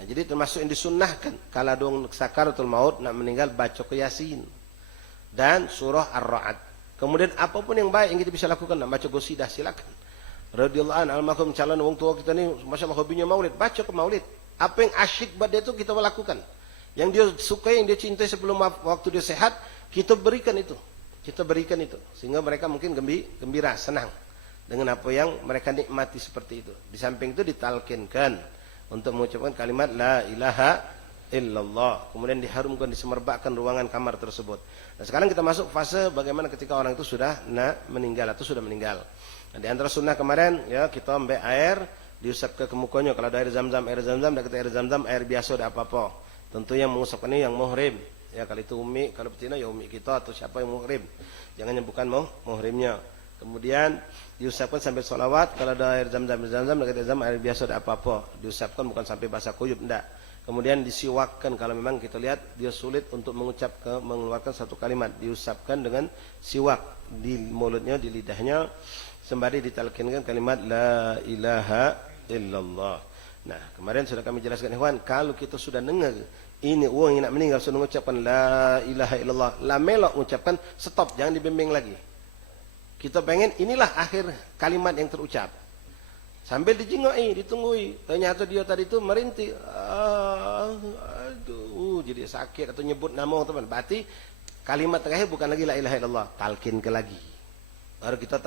Nah, jadi termasuk yang disunnahkan kalau ada orang sakaratul maut nak meninggal, baca ke Yasin dan surah Ar-Ra'd. Kemudian apapun yang baik yang kita bisa lakukan, nak baca qasidah silakan. Radhiyallahu anhu almarhum calon wong tua kita ni, masyaallah hobinya maulid, baca ke maulid. Apa yang asyik buat dia itu kita lakukan. Yang dia sukai, yang dia cintai sebelum waktu dia sehat, kita berikan itu. Kita berikan itu. Sehingga mereka mungkin gembira, senang dengan apa yang mereka nikmati seperti itu. Di samping itu ditalkinkan untuk mengucapkan kalimat la ilaha illallah. Kemudian diharumkan, disemerbakkan ruangan kamar tersebut. Nah, sekarang kita masuk fase bagaimana ketika orang itu sudah meninggal atau sudah meninggal. Nah, di antara sunnah kemarin, ya, kita ambil air, diusap ke mukanya. Kalau ada air zam-zam, dan kita air zam-zam, air biasa ada apa-apa. Tentu yang mengusapkan ini yang muhrim. Ya, kalau itu umi, kalau betina ya umi kita atau siapa yang muhrim. Jangan yang bukan muhrimnya. Kemudian diusapkan sampai sholawat. Kalau ada air zam-zam, dan kita zam air biasa ada apa-apa. Diusapkan bukan sampai basah kuyup, enggak. Kemudian disiwakkan kalau memang kita lihat dia sulit untuk mengeluarkan satu kalimat. Diusapkan dengan siwak di mulutnya, di lidahnya. Sembari ditalkinkan kalimat la ilaha illallah. Nah, kemarin sudah kami jelaskan ikhwan, kalau kita sudah dengar ini orang yang nak meninggal sudah mengucapkan la ilaha illallah, la melok mengucapkan, stop, jangan dibimbing lagi. Kita pengen inilah akhir kalimat yang terucap. Sambil dijingoi, ditunggui. Ternyata dia tadi itu merintih. Aduh, jadi sakit atau nyebut nama teman. Berarti kalimat terakhir bukan lagi la ilaha illallah, talkin ke lagi. Baru kita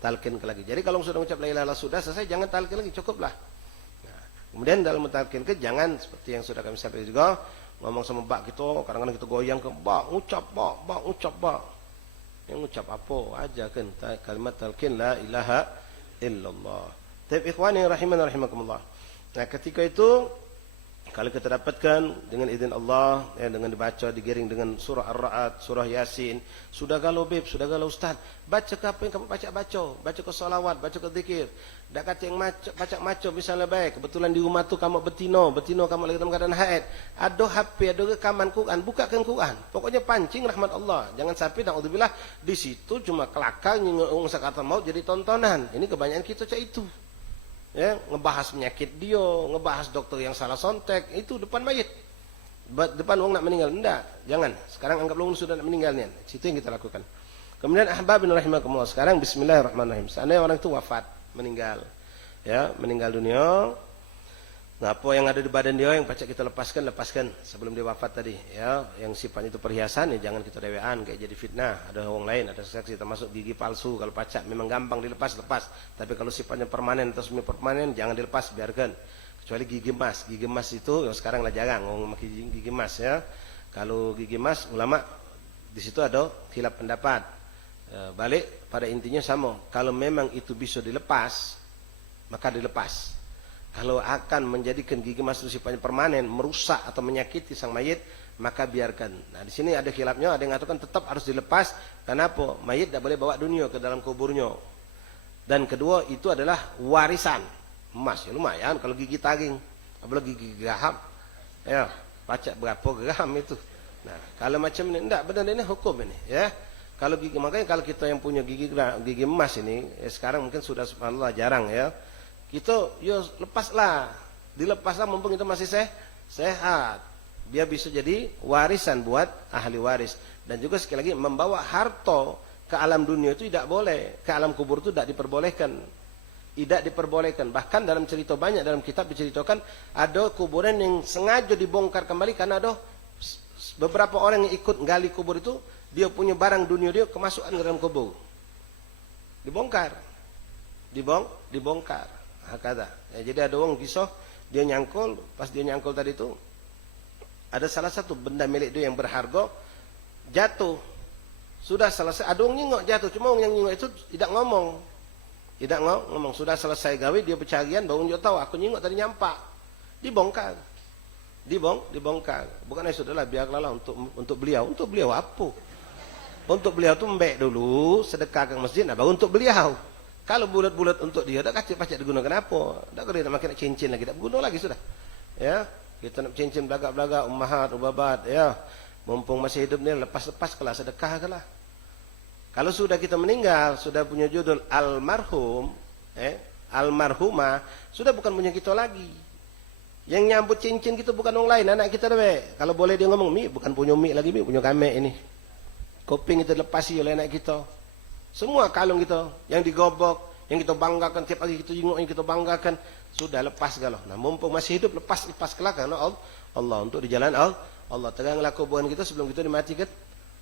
talkin ke lagi. Jadi kalau sudah mengucap la ilaha illallah sudah selesai, jangan talkin lagi, cukuplah. Nah, kemudian dalam mentalkin ke jangan seperti yang sudah kami sampaikan juga, ngomong sama bak kita, kadang-kadang kita goyang ke bak, ucap bak. Yang ucap apa aja kan kalimat talqin la ilaha illallah. Tapi ikhwani rahimani rahimakumullah. Nah, ketika itu kalau kita dapatkan dengan izin Allah, ya, dengan dibaca, digiring dengan surah Ar-Ra'd, surah Yasin, sudah galau beb, sudah galau ustaz, baca ke apa yang kamu baca ke salawat, baca ke zikir. Tak kata yang baca maco misalnya baik, kebetulan di rumah tu kamu betino kamu lagi dalam keadaan haid, ada HP, ada rekaman Quran, bukakan Quran. Pokoknya pancing rahmat Allah. Jangan sampai naudzubillah di situ cuma kelakar nyengong sakaratul maut jadi tontonan. Ini kebanyakan kita cak itu. Ya, ngebahas penyakit dia, ngebahas dokter yang salah sontek, itu depan mayit, depan orang nak meninggal. Enggak, jangan. Sekarang anggap orang sudah nak meninggalnya. Itu yang kita lakukan. Kemudian ahbabin rahimakumullah, sekarang bismillahirrahmanirrahim. Seandainya orang itu wafat, meninggal, ya, meninggal dunia. Nah, apa yang ada di badan dia yang pacak kita lepaskan sebelum dia wafat tadi, ya. Yang sifatnya itu perhiasan, ya jangan kita dewean kayak jadi fitnah. Ada orang lain, ada saksi termasuk gigi palsu. Kalau pacak memang gampang dilepas. Tapi kalau sifatnya permanen atau semi permanen jangan dilepas, biarkan. Kecuali gigi emas. Gigi emas itu ya sekarang lah jarang orang pakai gigi emas, ya. Kalau gigi emas ulama di situ ada khilaf pendapat. Balik pada intinya sama. Kalau memang itu bisa dilepas, maka dilepas. Kalau akan menjadikan gigi emas itu sifatnya permanen, merusak atau menyakiti sang mayit, maka biarkan. Nah, di sini ada khilafnya, ada yang mengatakan tetap harus dilepas. Kenapa? Mayit tidak boleh bawa dunia ke dalam kuburnya. Dan kedua, itu adalah warisan emas. Ya lumayan kalau gigi taring, apalagi gigi geraham. Ya, pacak berapa gram itu. Nah, kalau macam ini enggak, benar ini hukum ini, ya. Kalau gigi, makanya kalau kita yang punya gigi emas ini, sekarang mungkin sudah subhanallah jarang, ya. Kita yo lepaslah, dilepaslah mumpung itu masih sehat. Dia bisa jadi warisan buat ahli waris. Dan juga sekali lagi membawa harta ke alam dunia itu tidak boleh. Ke alam kubur itu tidak diperbolehkan. Tidak diperbolehkan. Bahkan dalam cerita banyak dalam kitab diceritakan ada kuburan yang sengaja dibongkar kembali karena ada beberapa orang yang ikut gali kubur itu, dia punya barang dunia dia kemasukan ke dalam kubur. Dibongkar. Dibongkar. Hakada. Ya, jadi ada orang kisah dia nyangkul, pas dia nyangkul tadi itu ada salah satu benda milik dia yang berharga jatuh. Sudah selesai, ada orang nyingok jatuh, cuma orang yang nyingok itu tidak ngomong. Sudah selesai gawe dia pencarian baru dia tahu aku nyingok tadi nyampak. Dibongkar. Dibongkar. Bukannya sudahlah biarlah untuk beliau. Untuk beliau apa? Untuk beliau tu mbek dulu sedekah ke masjid, nah baru untuk beliau. Kalau bulat-bulat untuk dia, tak kacik pacak digunakan apa? Tak kena nak makin nak cincin lagi, tak guna lagi sudah. Ya, kita nak cincin belagak-belagak, ummahat, ubabat, ya. Mumpung masih hidup ni, lepas-lepas kelah, sedekah kelah. Kalau sudah kita meninggal, sudah punya judul almarhum, almarhumah, sudah bukan punya kita lagi. Yang nyambut cincin kita bukan orang lain, anak kita dah. Kalau boleh dia ngomong, Mi, bukan punya Mi lagi, Mi, punya kami ini. Koping kita lepasi oleh anak kita. Semua kalung kita yang digobok, yang kita banggakan tiap hari kita jenguk, yang kita banggakan sudah lepas galau. Nah, mumpung masih hidup lepas kelak karena Allah untuk di jalan Allah. Teganglah kuburan kita sebelum kita dimatikan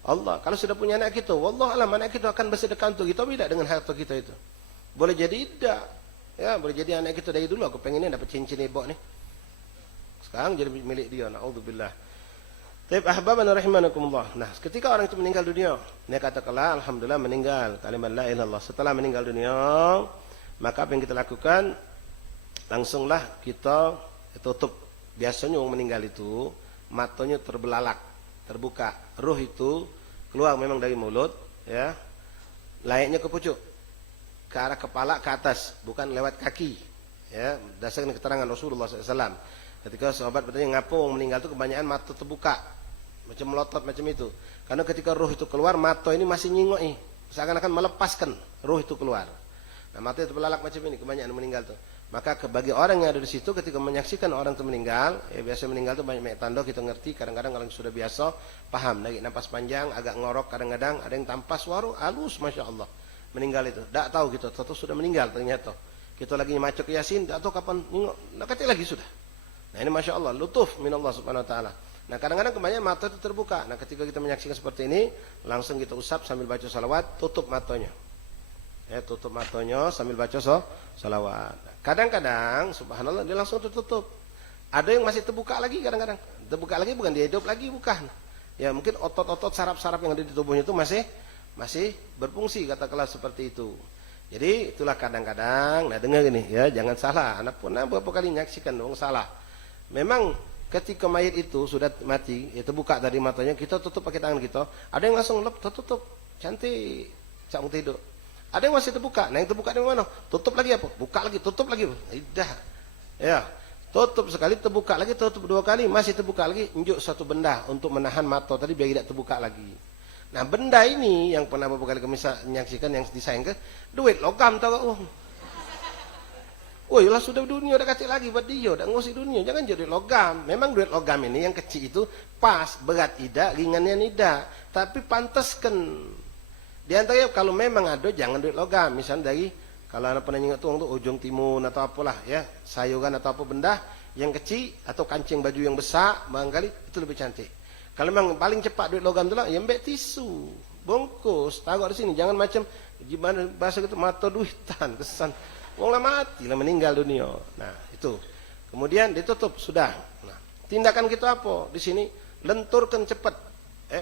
Allah. Kalau sudah punya anak kita, wallah alam anak kita akan bersedekah untuk kita tidak dengan harta kita itu. Boleh jadi tidak. Ya, boleh jadi anak kita dari dulu aku pengennya dapat cincin ibu nih. Sekarang jadi milik dia. Naudzubillah. Taib ahbaban rahimakumullah. Nah, ketika orang itu meninggal dunia, dia katakanlah alhamdulillah meninggal, kalimat la ilaha illallah. Setelah meninggal dunia, maka apa yang kita lakukan? Langsunglah kita tutup. Biasanya orang meninggal itu matanya terbelalak, terbuka. Ruh itu keluar memang dari mulut, ya. Layaknya ke pucuk. Ke arah kepala ke atas, bukan lewat kaki. Ya, berdasarkan keterangan Rasulullah SAW. Ketika sahabat bertanya, ngapa orang meninggal itu kebanyakan mata terbuka? Macam melotot macam itu. Karena ketika ruh itu keluar, mata ini masih nyingok seakan-akan melepaskan ruh itu keluar. Nah, mata itu belalak macam ini, kebanyakan meninggal tuh. Maka bagi orang yang ada di situ ketika menyaksikan orang itu meninggal, biasa meninggal itu banyak tanda kita ngerti. Kadang-kadang kalau sudah biasa paham, lagi napas panjang, agak ngorok kadang-kadang, ada yang tanpa suara halus, masya Allah. Meninggal itu, tak tahu kita, tahu sudah meninggal ternyata. Kita lagi macam Yasin, tak tahu kapan nengok, nak kata lagi sudah. Nah ini masya Allah, lutuf min Allah subhanahu wa taala. Nah kadang-kadang kebanyakan mata itu terbuka. Nah ketika kita menyaksikan seperti ini, langsung kita usap sambil baca salawat, tutup matanya. Ya, tutup matanya sambil baca salawat. Kadang-kadang, subhanallah, dia langsung tertutup. Ada yang masih terbuka lagi kadang-kadang. Terbuka lagi bukan dia hidup lagi, bukan. Ya mungkin otot-otot saraf-saraf yang ada di tubuhnya itu masih berfungsi katakanlah seperti itu. Jadi itulah kadang-kadang, nah dengar ini ya, jangan salah. Anak pun beberapa kali menyaksikan dong salah. Memang ketika mayat itu sudah mati, ya terbuka dari matanya, kita tutup pakai tangan kita. Ada yang langsung tertutup, cantik, cak mau tidur. Ada yang masih terbuka. Nah yang terbuka di mana? Tutup lagi apa? Buka lagi, tutup lagi. Tidak. Ya, tutup sekali, terbuka lagi, tutup 2 kali, masih terbuka lagi. Unjuk satu benda untuk menahan mata tadi biar tidak terbuka lagi. Nah benda ini yang pernah beberapa kali kami menyaksikan yang disayangkan, duit logam tahu. Oh yalah sudah dunia udah kacik lagi buat dia, udah ngusik dunia, jangan jadi logam. Memang duit logam ini yang kecil itu pas, berat tidak, ringannya tidak. Tapi pantaskan. Di antaranya kalau memang ada jangan duit logam. Misalnya dari kalau anak pernah ingat tuh ujung timun atau apalah ya, sayuran atau apa benda yang kecil atau kancing baju yang besar barangkali itu lebih cantik. Kalau memang paling cepat duit logam itu lah, ya mbak tisu, bungkus, taruh di sini. Jangan macam gimana bahasa gitu mata duitan kesan. Wong lah mati lah meninggal dunia. Nah itu. Kemudian ditutup sudah. Nah, tindakan kita apa? Di sini lenturkan cepat.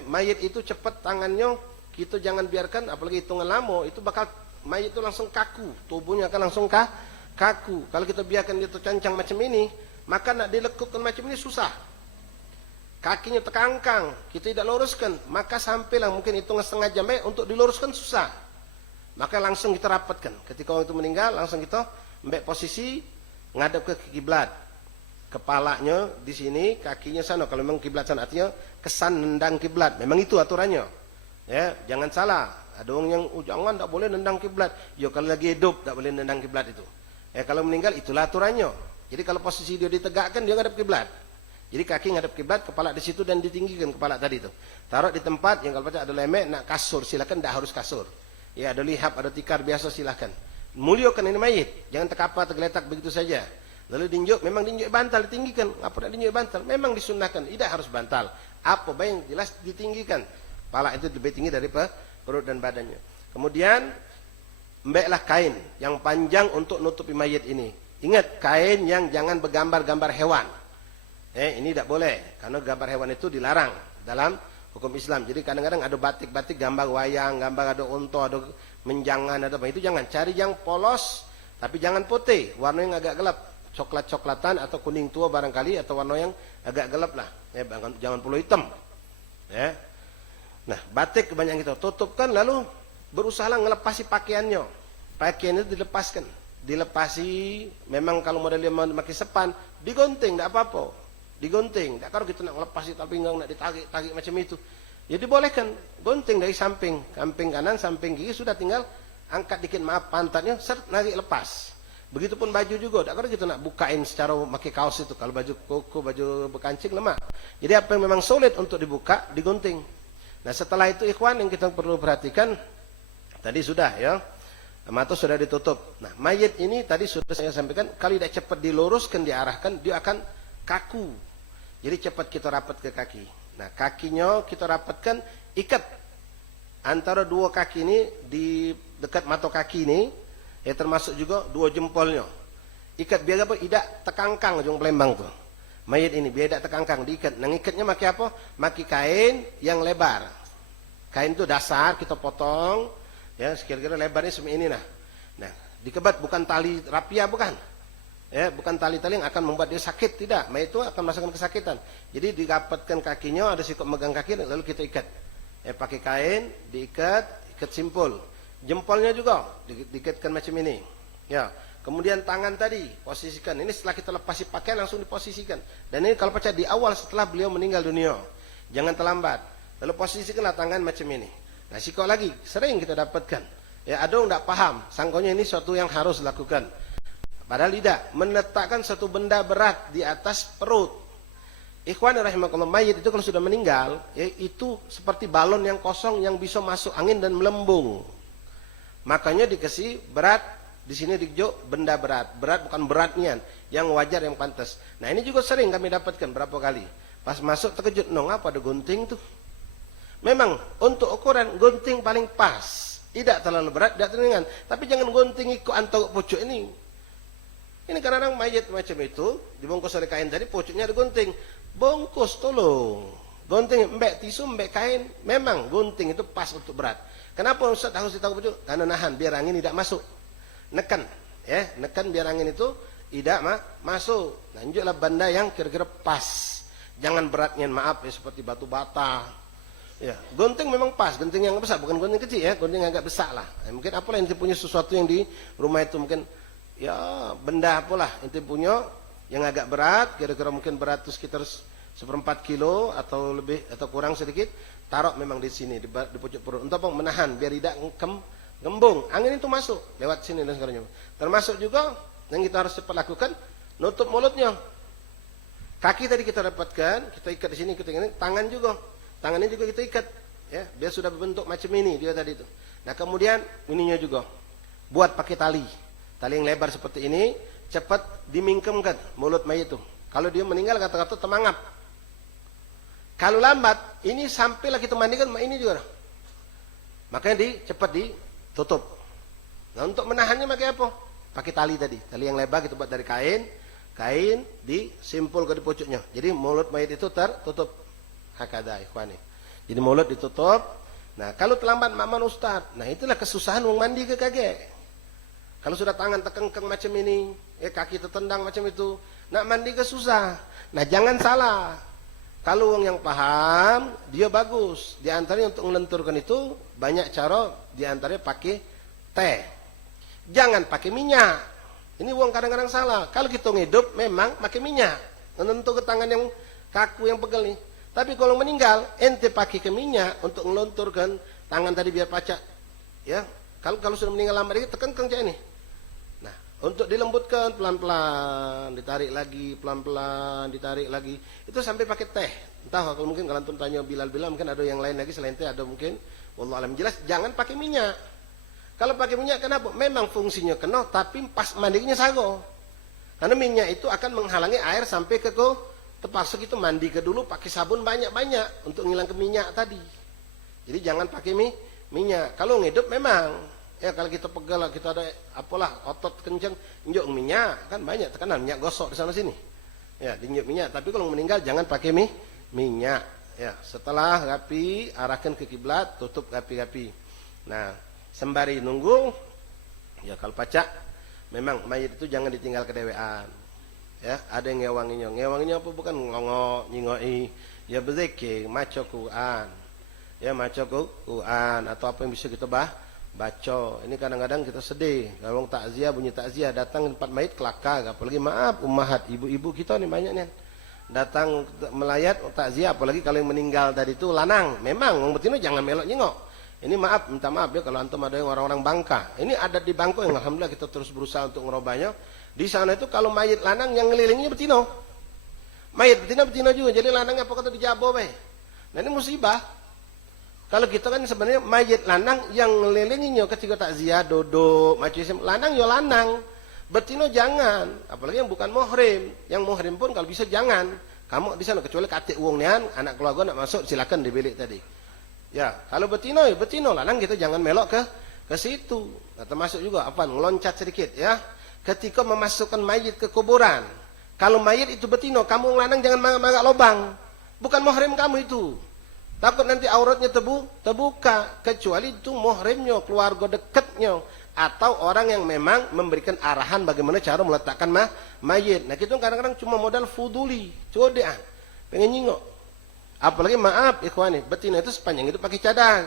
Mayat itu cepat tangannya. Kita jangan biarkan, apalagi hitungan lama, itu bakal mayat itu langsung kaku, tubuhnya akan langsung kaku. Kalau kita biarkan dia tercancang macam ini, maka nak dilekukkan macam ini susah. Kakinya terkangkang, kita tidak luruskan, maka sampailah mungkin hitungan setengah jam untuk diluruskan susah. Maka langsung kita rapatkan. Ketika orang itu meninggal, langsung kita ambil posisi ngadap ke kiblat. Kepalanya di sini, kakinya sana. Kalau memang kiblat sana artinya kesan nendang kiblat. Memang itu aturannya. Ya, jangan salah. Ada orang yang jangan tak boleh nendang kiblat. Ya kalau lagi hidup tak boleh nendang kiblat itu. Ya kalau meninggal itulah aturannya. Jadi kalau posisi dia ditegakkan dia ngadap kiblat. Jadi kaki ngadap kiblat, kepala di situ dan ditinggikan kepala tadi itu. Taruh di tempat yang kalau baca ada lemek nak kasur silakan, tak harus kasur. Ya ada lihap, ada tikar biasa silakan. Muliakan ini mayit. Jangan terkapar tergeletak begitu saja. Lalu dinjuk, memang dinjuk bantal ditinggikan. Apa nak dinjuk bantal? Memang disunahkan, tidak harus bantal. Apa yang jelas ditinggikan. Kepala itu lebih tinggi dari perut dan badannya. Kemudian mbeklah kain yang panjang untuk nutupi mayat ini. Ingat kain yang jangan bergambar-gambar hewan. Ini tidak boleh karena gambar hewan itu dilarang dalam hukum Islam. Jadi kadang-kadang ada batik-batik gambar wayang, gambar ada unta, ada menjangan, ada apa itu jangan. Cari yang polos tapi jangan putih, warna yang agak gelap, coklat-coklatan atau kuning tua barangkali atau warna yang agak gelap lah. Jangan pula hitam. Ya. Nah, batik kebanyakan kita tutupkan lalu berusaha ngelepasi pakaiannya. Pakaian itu dilepaskan. Dilepasi, memang kalau modelnya makin sepan, digonting, tidak apa-apa. Digonting. Tak kalau kita nak melepasi tapi nak ditarik macam itu. Ya dibolehkan. Gonting dari samping kanan, samping kiri sudah tinggal angkat dikit pantatnya, narik lepas. Begitupun baju juga. Tak kalau kita nak bukain secara pakai kaos itu. Kalau baju koko, baju berkancing lemah. Jadi apa yang memang sulit untuk dibuka, digonting. Nah setelah itu ikhwan yang kita perlu perhatikan, tadi sudah ya, mata sudah ditutup. Nah mayit ini tadi sudah saya sampaikan, kalau tidak cepat diluruskan, diarahkan, dia akan kaku. Jadi cepat kita rapat ke kaki. Nah kakinya kita rapatkan, ikat antara dua kaki ini di dekat mata kaki ini, ya termasuk juga dua jempolnya. Ikat biar apa? Tidak terkangkang ujung pelembang tuh. Mayit ini biar tidak terkangkang, diikat. Nah ikatnya pakai apa? Pakai kain yang lebar. Kain itu dasar kita potong, ya kira-kira lebarnya seperti ini nah. Nah dikebat bukan tali rapia bukan. Ya, bukan tali-tali yang akan membuat dia sakit, tidak. Mayit itu akan merasakan kesakitan. Jadi dirapatkan kakinya, ada sikap megang kaki, lalu kita ikat. Ya, pakai kain, diikat, ikat simpul. Jempolnya juga diikatkan macam ini. Ya, kemudian tangan tadi posisikan. Ini setelah kita lepasi pakaian langsung diposisikan. Dan ini kalau percaya di awal setelah beliau meninggal dunia. Jangan terlambat. Lalu posisikanlah tangan macam ini. Nah, sikap lagi sering kita dapatkan. Ya, ada yang tidak paham, sangkonya ini suatu yang harus dilakukan. Padahal tidak, meletakkan satu benda berat di atas perut. Ikhwan rahimakumullah, mayit itu kalau sudah meninggal, ya, itu seperti balon yang kosong yang bisa masuk angin dan melembung. Makanya dikasih berat, di sini dijuk benda berat. Berat bukan beratnya, yang wajar yang pantas. Nah ini juga sering kami dapatkan berapa kali. Pas masuk terkejut, nong apa ada gunting tuh? Memang untuk ukuran gunting paling pas, tidak terlalu berat, tidak terlalu ringan. Tapi jangan gunting ikut antara pucuk ini. Ini kadang-kadang mayat macam itu, dibungkus oleh kain tadi, pucuknya ada gunting. Bungkus tolong. Gunting, mbek tisu, mbek kain, memang gunting itu pas untuk berat. Kenapa Ustaz harus ditaruh pucuk? Karena nahan biar angin tidak masuk. Nekan, ya, nekan biar angin itu tidak masuk. Nah, tunjuklah benda yang kira-kira pas. Jangan beratnya, maaf ya, seperti batu bata. Ya, gunting memang pas, gunting yang besar, bukan gunting kecil ya, gunting yang agak besar lah. Ya, mungkin apalah ente punya sesuatu yang di rumah itu mungkin ya benda apalah ente punya yang agak berat, kira-kira mungkin berat itu sekitar 1/4 kilo atau lebih atau kurang sedikit, taruh memang di sini di pucuk perut untuk apa? Menahan biar tidak gembung. Angin itu masuk lewat sini dan sebagainya. Termasuk juga yang kita harus cepat lakukan, nutup mulutnya. Kaki tadi kita dapatkan, kita ikat di sini, kita ini, tangan juga. Tangannya juga kita ikat, ya, biar sudah berbentuk macam ini dia tadi itu. Nah, kemudian ininya juga. Buat pakai tali. Tali yang lebar seperti ini, cepat dimingkemkan mulut mayit itu. Kalau dia meninggal kata-kata temangap. Kalau lambat, ini sampailah kita mandikan ini juga. Makanya cepat ditutup. Nah, untuk menahannya pakai apa? Pakai tali tadi. Tali yang lebar kita buat dari kain disimpul ke di pucuknya. Jadi mulut mayit itu tertutup. Hakada ikhwani. Jadi mulut ditutup. Nah, kalau terlambat maman Ustaz. Nah, itulah kesusahan wong mandi ke kagek. Kalau sudah tangan terkengkeng macam ini, kaki tertendang macam itu, nak mandi ke susah. Nah, jangan salah. Kalau wong yang paham, dia bagus. Di antaranya untuk melenturkan itu banyak cara, di antaranya pakai teh. Jangan pakai minyak. Ini wong kadang-kadang salah. Kalau kita ngidup memang pakai minyak. Menentu ke tangan yang kaku yang pegel nih. Tapi kalau meninggal, ente pakai ke minyak untuk ngelonturkan tangan tadi biar pacak. Ya, kalau sudah meninggal lama dikit tekan ini. Nah, untuk dilembutkan pelan-pelan, ditarik lagi, pelan-pelan, ditarik lagi. Itu sampai pakai teh. Entah kalau mungkin kalau antum tanya Bilal mungkin ada yang lain lagi selain teh, ada mungkin. Wallahu alam, jelas jangan pakai minyak. Kalau pakai minyak kenapa? Memang fungsinya kena, tapi pas mandinya sago. Karena minyak itu akan menghalangi air sampai ke terpaksa kita mandi ke dulu pakai sabun banyak-banyak untuk ngilang ke minyak tadi. Jadi jangan pakai minyak. Kalau ngidup memang ya kalau kita pegal kita ada apalah otot kencang injok minyak kan banyak tekanan minyak gosok di sana sini. Ya, diinjak minyak, tapi kalau meninggal jangan pakai minyak. Ya, setelah rapi arahkan ke kiblat, tutup rapi-rapi. Nah, sembari nunggu ya kalau pacak memang mayit itu jangan ditinggal kedewean. Ya, ada yang ngewanginya apa bukan ngongok, nyingoi, ya berzikir, maca Quran. Ya, maca Quran atau apa yang bisa kita baca. Ini kadang-kadang kita sedih. Kalau takziah bunyi takziah datang tempat mayit kelakar, apalagi maaf ummahat, ibu-ibu kita nih banyak nih. Datang melayat takziah apalagi kalau yang meninggal tadi itu lanang. Memang wong betina jangan melok nyengok. Ini maaf, minta maaf ya kalau antum ada yang orang-orang Bangka. Ini adat di Bangka yang alhamdulillah kita terus berusaha untuk ngerubahnya. Di sana itu kalau mayit lanang yang ngelilingnya betina. Mayit betina juga. Jadi lanangnya apa kata dijabo bae. Nah, ini musibah. Kalau kita kan sebenarnya mayit lanang yang ngelilinginya ketika takziah duduk macam lanang ya lanang. Betina jangan, apalagi yang bukan muhrim. Yang muhrim pun kalau bisa jangan. Kamu di sana kecuali katik uang nian, anak keluarga nak masuk silakan di bilik tadi. Ya, kalau betina ya betina, lanang kita jangan melok ke situ. Nah, termasuk juga apa? Ngeloncat sedikit ya. Ketika memasukkan mayit ke kuburan, kalau mayit itu betina, kamu lanang jangan mangak lobang. Bukan muhrim kamu itu. Takut nanti auratnya terbuka, kecuali itu muhrimnya, keluarga dekatnya, atau orang yang memang memberikan arahan bagaimana cara meletakkan mayit. Nah, kita kadang-kadang cuma modal fuduli, codean, pengen nyingok. Apalagi maaf ikhwani, betina itu sepanjang itu pakai cadang.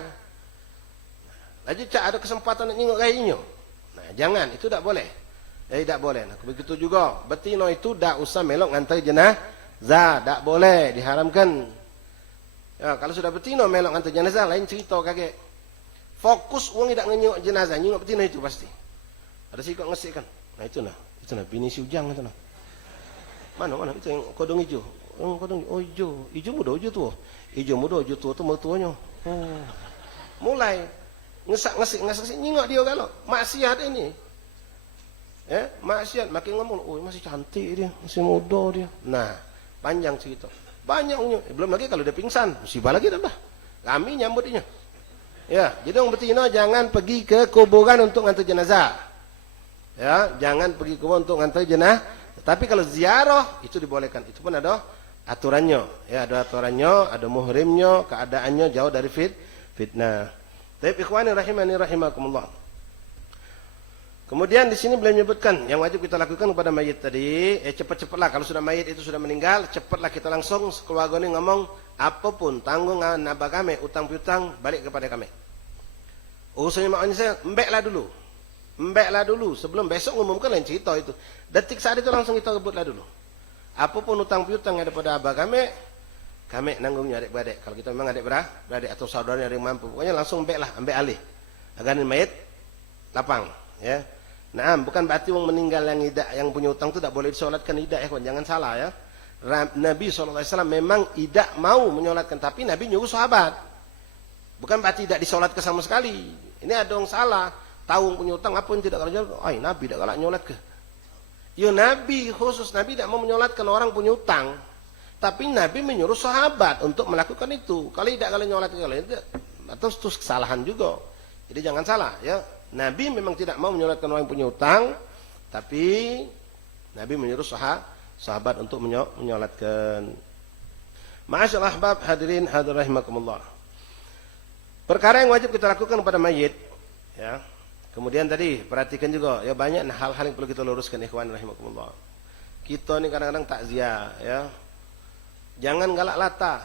Lagi ada kesempatan nyingok kayaknya. Nah, jangan, itu tidak boleh. Tidak boleh. Nah, begitu juga betina itu tidak usah melok ngantar jenazah, tidak boleh, diharamkan. Ya, kalau sudah betina melok ngantar jenazah lain cerita kakek. Fokus uang tidak nyingok jenazah, nyingok betina itu pasti. Ada sikap ngesik kan. Nah, itu nah bini si Ujang itu nah. Mana itu yang kodong hijau. Kodong hijau muda hijau tua. Hijau muda hijau tua itu mertuanya. Oh. Mulai ngesik nyingok dia kalau maksiat ini. Ya, maksiat makin ngomong, oh masih cantik dia, masih muda dia. Nah, panjang cerita. Banyaknya, belum lagi kalau dia pingsan, musibah lagi tambah. Kami nyambutnya. Ya, jadi orang betina jangan pergi ke kuburan untuk ngantar jenazah. Ya, jangan pergi ke kuburan untuk ngantar jenazah. Tapi kalau ziarah itu dibolehkan. Itu pun ada aturannya. Ya, ada aturannya, ada muhrimnya, keadaannya jauh dari fitnah. Baik, ikhwani rahimani rahimakumullah. Kemudian di sini beliau menyebutkan yang wajib kita lakukan kepada mayit tadi, cepat-cepatlah kalau sudah mayit itu sudah meninggal, cepatlah kita langsung keluarga ini ngomong apapun tanggungan naba kami, utang piutang balik kepada kami. Urusannya makanya saya embeklah dulu sebelum besok ngumumkan lain cerita itu. Detik saat itu langsung kita rebutlah dulu. Apapun utang piutang yang ada pada abah kami nanggungnya adik-beradik. Kalau kita memang adik-beradik atau saudara yang mampu, pokoknya langsung ambil alih. Agar mayit lapang, ya. Nah, bukan berarti orang meninggal yang punya utang itu tidak boleh disolatkan tidak, ya, jangan salah ya. Nabi SAW memang tidak mau menyolatkan, tapi Nabi nyuruh sahabat. Bukan berarti tidak disolatkan sama sekali. Ini ada orang salah, tahu punya utang apa yang tidak kalau nyolat, Nabi tidak galak nyolat ke. Ya Nabi khusus Nabi tidak mau menyolatkan orang punya utang, tapi Nabi menyuruh sahabat untuk melakukan itu. Kalau tidak kalau nyolat kalau itu atau itu kesalahan juga. Jadi jangan salah ya. Nabi memang tidak mau menyolatkan orang yang punya utang, tapi Nabi menyuruh sahabat untuk menyolatkan. Ma'asyiral ahbab hadirin hadir rahimakumullah. Perkara yang wajib kita lakukan kepada mayit, ya. Kemudian tadi perhatikan juga ya banyak hal-hal yang perlu kita luruskan ikhwan rahimakumullah. Kita ni kadang-kadang takziah ya. Jangan galak lata.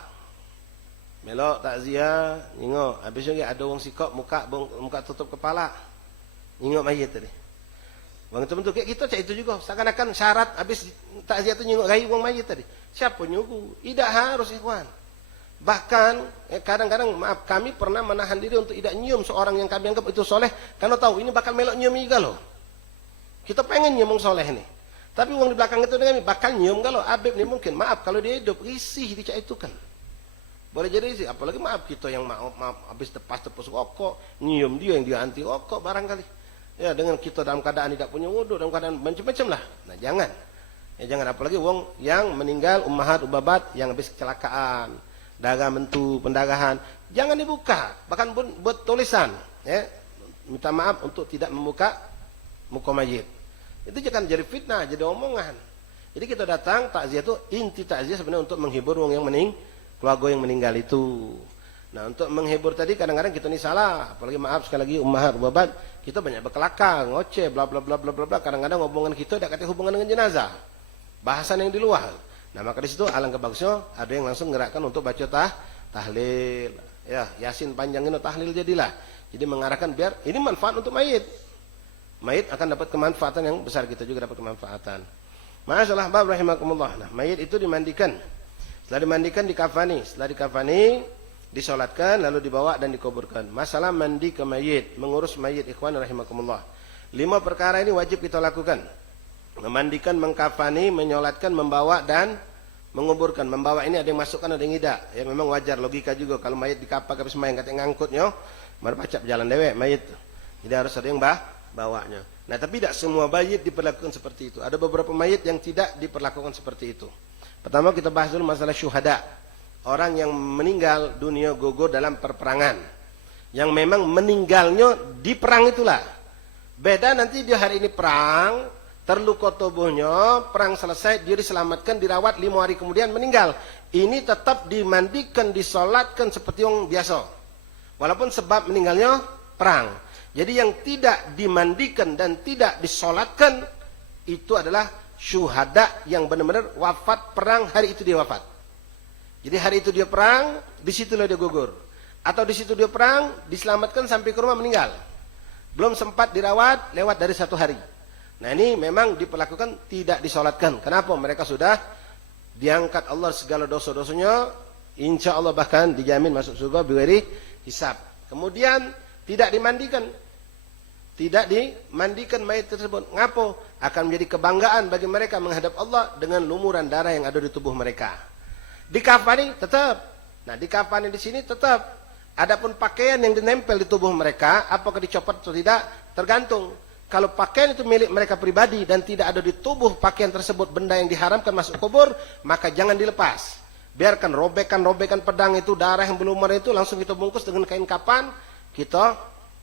Melok takziah, nyengok, habis lagi ada orang sikap muka tutup kepala. Nyengok mayit tadi. Bang teman tu kita cak itu juga. Seakan-akan syarat habis takziah tu nyengok gai orang mayit tadi. Siapa nyuruh? Tidak harus ikhwan. Bahkan kadang-kadang maaf kami pernah menahan diri untuk tidak nyium seorang yang kami anggap itu soleh karena tahu ini bakal melok nyium juga loh. Kita pengen nyium orang soleh nih. Tapi orang di belakang itu dengan kami bakal nyium kalau Habib nih mungkin maaf kalau dia hidup risih dicak itu kan. Boleh jadi sih, apalagi maaf kita yang maaf habis tepus rokok, nyium dia yang dia anti rokok barangkali. Ya dengan kita dalam keadaan tidak punya wudu, dalam keadaan macam-macam lah. Nah jangan. Ya jangan apalagi wong yang meninggal ummahat ubabat yang habis kecelakaan, darah mentu, pendarahan, jangan dibuka. Bahkan buat tulisan, ya. Minta maaf untuk tidak membuka muka mayit. Itu jangan jadi fitnah, jadi omongan. Jadi kita datang takziah itu inti takziah sebenarnya untuk menghibur wong yang keluarga yang meninggal itu. Nah, untuk menghibur tadi kadang-kadang kita ini salah, apalagi maaf sekali lagi ummahat ubabat, kita banyak berkelakar, ngoceh, bla bla bla bla bla bla. Kadang-kadang omongan kita tidak kata hubungan dengan jenazah. Bahasan yang di luar. Nah, maka di situ alangkah bagusnya ada yang langsung gerakkan untuk baca tahlil. Ya, Yasin panjangin tahlil jadilah. Jadi mengarahkan biar ini manfaat untuk mayit. Mayit akan dapat kemanfaatan yang besar, kita juga dapat kemanfaatan. Ma'asyiral ahbab rahimakumullah. Nah, mayit itu dimandikan. Setelah dimandikan dikafani, setelah dikafani disolatkan lalu dibawa dan dikuburkan. Masalah mandi ke mayit, mengurus mayit ikhwan rahimakumullah. 5 perkara ini wajib kita lakukan. Memandikan, mengkafani, menyolatkan, membawa dan menguburkan. Membawa ini ada yang masukkan, ada yang tidak. Ya memang wajar logika juga kalau mayit dikapak habis main kata ngangkutnya, baru pacap jalan dewek mayit. Jadi harus ada yang bawanya. Nah, tapi tidak semua mayit diperlakukan seperti itu. Ada beberapa mayit yang tidak diperlakukan seperti itu. Pertama kita bahas dulu masalah syuhada. Orang yang meninggal dunia gugur dalam perperangan. Yang memang meninggalnya di perang itulah. Beda nanti dia hari ini perang, terluka tubuhnya, perang selesai, dia diselamatkan, dirawat 5 hari kemudian meninggal. Ini tetap dimandikan, disolatkan seperti yang biasa. Walaupun sebab meninggalnya perang. Jadi yang tidak dimandikan dan tidak disolatkan itu adalah syuhada yang benar-benar wafat perang, hari itu dia wafat. Jadi hari itu dia perang, di situlah dia gugur. Atau di situ dia perang, diselamatkan sampai ke rumah meninggal. Belum sempat dirawat, lewat dari 1 hari. Nah ini memang diperlakukan tidak disolatkan. Kenapa? Mereka sudah diangkat Allah segala dosa-dosanya, insya Allah bahkan dijamin masuk surga bighairi hisab. Kemudian tidak dimandikan. Tidak dimandikan mayat tersebut. Ngapo? Akan menjadi kebanggaan bagi mereka menghadap Allah dengan lumuran darah yang ada di tubuh mereka. Dikafani tetap. Nah, dikafani di sini tetap. Adapun pakaian yang dinempel di tubuh mereka, apakah dicopot atau tidak, tergantung. Kalau pakaian itu milik mereka pribadi dan tidak ada di tubuh pakaian tersebut benda yang diharamkan masuk kubur, maka jangan dilepas. Biarkan robekan-robekan pedang itu, darah yang berlumur itu langsung kita bungkus dengan kain kapan, kita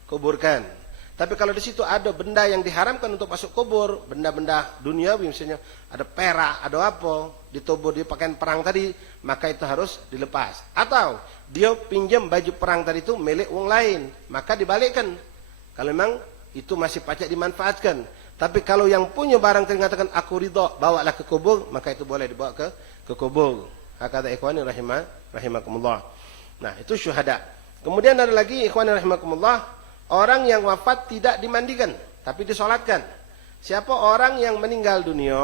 kuburkan. Tapi kalau di situ ada benda yang diharamkan untuk masuk kubur, benda-benda duniawi misalnya, ada perak, ada apa, di tubuh dia pakaian perang tadi, maka itu harus dilepas. Atau dia pinjam baju perang tadi itu milik orang lain, maka dibalikkan. Kalau memang itu masih pacak dimanfaatkan. Tapi kalau yang punya barang tadi mengatakan aku ridha, bawalah ke kubur, maka itu boleh dibawa ke kubur. Hakata ikhwani rahimakumullah. Nah, itu syuhada. Kemudian ada lagi ikhwani rahimakumullah, orang yang wafat tidak dimandikan, tapi disolatkan. Siapa orang yang meninggal dunia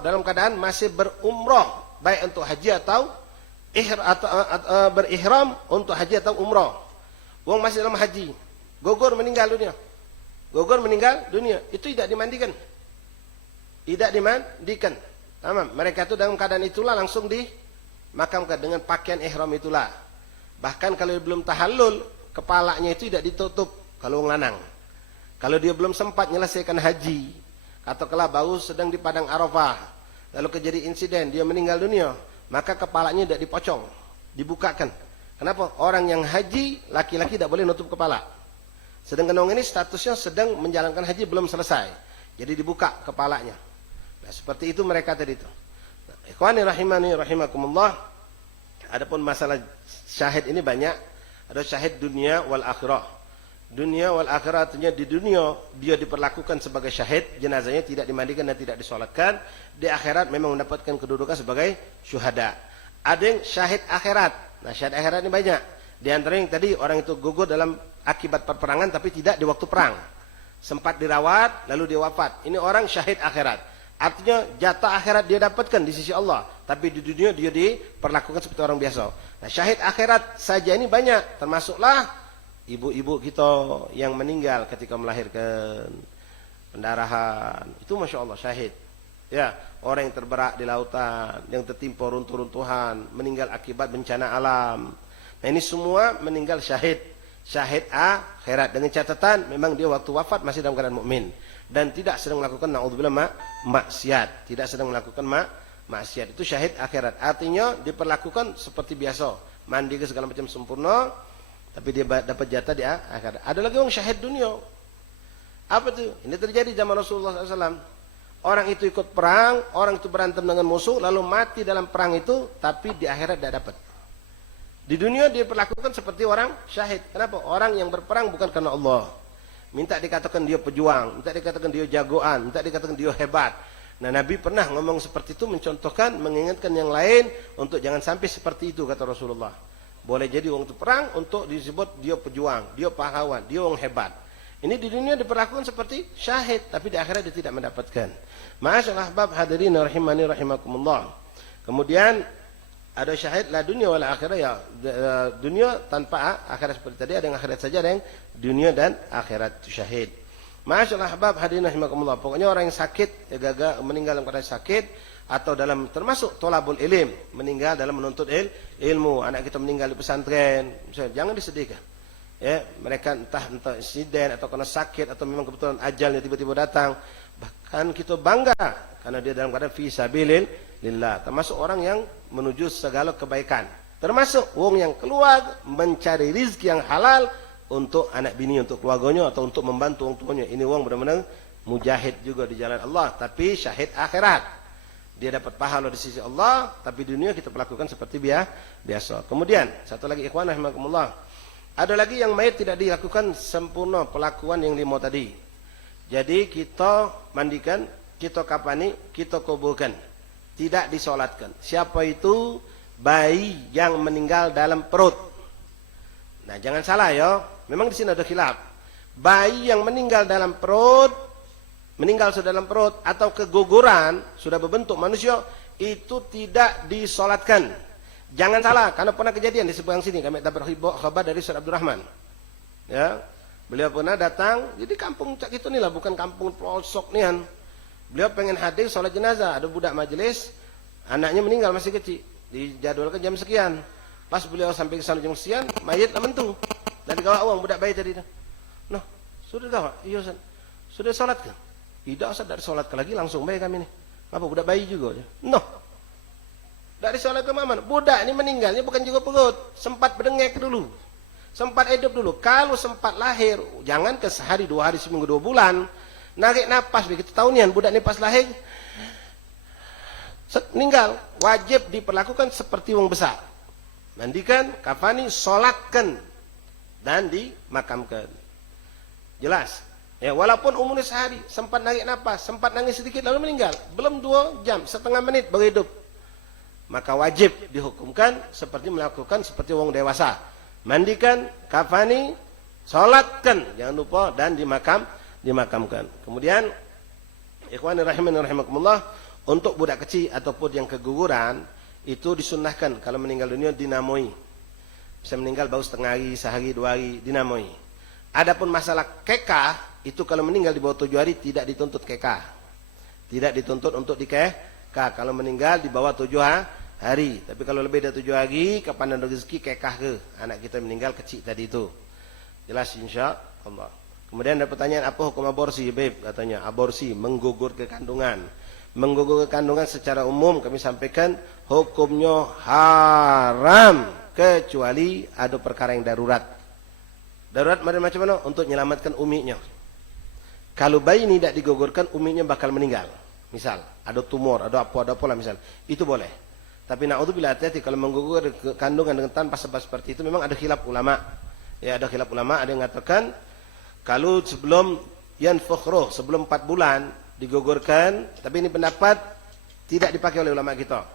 dalam keadaan masih berumrah, baik untuk haji atau berihram untuk haji atau umrah. Wong masih dalam haji, gugur meninggal dunia. Gugur meninggal dunia, itu tidak dimandikan. Tidak dimandikan. Tamam, mereka itu dalam keadaan itulah langsung dimakamkan dengan pakaian ihram itulah. Bahkan kalau belum tahallul, kepalanya itu tidak ditutup. Kalau lanang, kalau dia belum sempat menyelesaikan haji, katakanlah baru sedang di padang Arafah, lalu kejadian insiden dia meninggal dunia, maka kepalanya tidak dipocong, dibukakan. Kenapa? Orang yang haji laki-laki tidak boleh nutup kepala. Sedangkan orang ini statusnya sedang menjalankan haji belum selesai, jadi dibuka kepalanya. Nah, seperti itu mereka tadi itu. Nah, ikhwani rahimani rahimakumullah. Adapun masalah syahid ini banyak. Ada syahid dunia wal akhirah. Dunia wal akhirah artinya di dunia dia diperlakukan sebagai syahid, jenazahnya tidak dimandikan dan tidak disolatkan. Di akhirat memang mendapatkan kedudukan sebagai syuhada. Ada yang syahid akhirat. Nah, syahid akhirat ini banyak. Di antara yang tadi orang itu gugur dalam akibat peperangan tapi tidak di waktu perang. Sempat dirawat lalu dia wafat. Ini orang syahid akhirat. Artinya jatah akhirat dia dapatkan di sisi Allah, tapi di dunia dia diperlakukan seperti orang biasa. Nah, syahid akhirat saja ini banyak, termasuklah ibu-ibu kita yang meninggal ketika melahirkan, pendarahan, itu masya Allah syahid. Ya, orang yang terberak di lautan, yang tertimpa runtuh-runtuhan, meninggal akibat bencana alam. Nah, ini semua meninggal syahid, syahid akhirat. Dengan catatan memang dia waktu wafat masih dalam keadaan mukmin dan tidak sedang melakukan naudzubillah maksiat, tidak sedang melakukan maksiat. Itu syahid akhirat. Artinya diperlakukan seperti biasa, mandi ke segala macam sempurna. Tapi dia dapat jatah di akhirat. Ada lagi orang syahid dunia. Apa itu? Ini terjadi zaman Rasulullah SAW. Orang itu ikut perang, orang itu berantem dengan musuh, lalu mati dalam perang itu, tapi di akhirat tidak dapat. Di dunia dia perlakukan seperti orang syahid. Kenapa? Orang yang berperang bukan karena Allah. Minta dikatakan dia pejuang, minta dikatakan dia jagoan, minta dikatakan dia hebat. Nah, Nabi pernah ngomong seperti itu, mencontohkan, mengingatkan yang lain untuk jangan sampai seperti itu, kata Rasulullah. Boleh jadi orang itu perang untuk disebut dia pejuang, dia pahlawan, dia orang hebat. Ini di dunia diperlakukan seperti syahid, tapi di akhirat dia tidak mendapatkan. Ma'asyarul ahbab hadirin rahimani rahimakumullah. Kemudian ada syahid la dunia wal akhirah, ya dunia tanpa akhirat seperti tadi, ada yang akhirat saja, ada yang dunia dan akhirat itu syahid. Ma'asyarul ahbab hadirin rahimakumullah. Pokoknya orang yang sakit, ya gagal meninggal dalam keadaan sakit, atau dalam termasuk tolabul ilim, meninggal dalam menuntut ilmu. Anak kita meninggal di pesantren, misalnya, jangan disedihkan. Ya, mereka entah insiden atau kena sakit atau memang kebetulan ajalnya tiba-tiba datang. Bahkan kita bangga karena dia dalam keadaan fi sabilillah. Termasuk orang yang menuju segala kebaikan. Termasuk orang yang keluar mencari rizki yang halal untuk anak bini, untuk keluarganya atau untuk membantu orang tuanya. Ini orang benar-benar mujahid juga di jalan Allah, tapi syahid akhirat. Dia dapat pahala di sisi Allah, tapi di dunia kita perlakukan seperti biasa. Kemudian, satu lagi ikhwan rahimakumullah. Ada lagi yang mayit tidak dilakukan sempurna pelakuan yang 5 tadi. Jadi kita mandikan, kita kapani, kita kuburkan. Tidak disolatkan. Siapa itu? Bayi yang meninggal dalam perut. Nah, jangan salah ya. Memang di sini ada khilaf. Bayi yang meninggal dalam perut, meninggal sudah dalam perut atau keguguran sudah berbentuk manusia, itu tidak disolatkan. Jangan salah, karena pernah kejadian di seberang sini, kami dapat khabar dari Ustaz Abdul Rahman. Ya, beliau pernah datang, jadi kampung cak itu nih lah, bukan kampung pelosok nian. Beliau pengen hadir sholat jenazah, ada budak majelis, anaknya meninggal masih kecil, dijadwalkan jam sekian. Pas beliau sampai ke sana jam sekian, mayit lah mentu. Dari kawah uang budak bayi tadi. Noh, sudah kawah? Iya Ustaz. Sudah sholat kan? Tidak Ustaz, dari sholat lagi langsung bayi kami nih. Apa budak bayi juga? Noh. Dari sholat ke mana? Budak ini meninggalnya bukan juga perut, sempat berdengek dulu. Sempat hidup dulu. Kalau sempat lahir, jangan ke sehari, 2 hari, seminggu, 2 bulan. Narik napas, begitu tahunian, budak ni pas lahir, meninggal. Wajib diperlakukan seperti wong besar. Mandikan, kafani, solatkan, dan dimakamkan. Jelas. Ya, walaupun umurnya sehari, sempat narik napas, sempat nangis sedikit, lalu meninggal. Belum 2 jam, setengah menit baru hidup. Maka wajib dihukumkan seperti melakukan seperti wong dewasa. Mandikan, kafani, solatkan, jangan lupa, dan dimakamkan. Kemudian, ikhwani rahimani rahimakumullah, untuk budak kecil ataupun yang keguguran, itu disunnahkan kalau meninggal dunia dinamoi. Bisa meninggal baru setengah hari, sehari, 2 hari, dinamoi. Adapun masalah kekah, itu kalau meninggal di bawah 7 hari tidak dituntut kekah. Tidak dituntut untuk dikekah. Kalau meninggal di bawah 7 hari. Tapi kalau lebih dari 7 hari, kapan ada rezeki kekah ke anak kita meninggal kecil tadi itu. Jelas insya Allah. Kemudian ada pertanyaan, apa hukum aborsi? Beb, katanya aborsi menggugur kekandungan. Menggugur kekandungan secara umum kami sampaikan hukumnya haram kecuali ada perkara yang darurat. Darurat macam mana? Untuk menyelamatkan uminya. Kalau bayi ini tidak digugurkan, uminya bakal meninggal. Misal, ada tumor, ada apa lah misal. Itu boleh. Tapi na'udzubillah, hati-hati kalau menggugur kandungan dengan tanpa sebab seperti itu, memang ada khilaf ulama. Ya, ada khilaf ulama, ada yang mengatakan kalau sebelum yanfukh ruh, sebelum 4 bulan digugurkan, tapi ini pendapat tidak dipakai oleh ulama kita.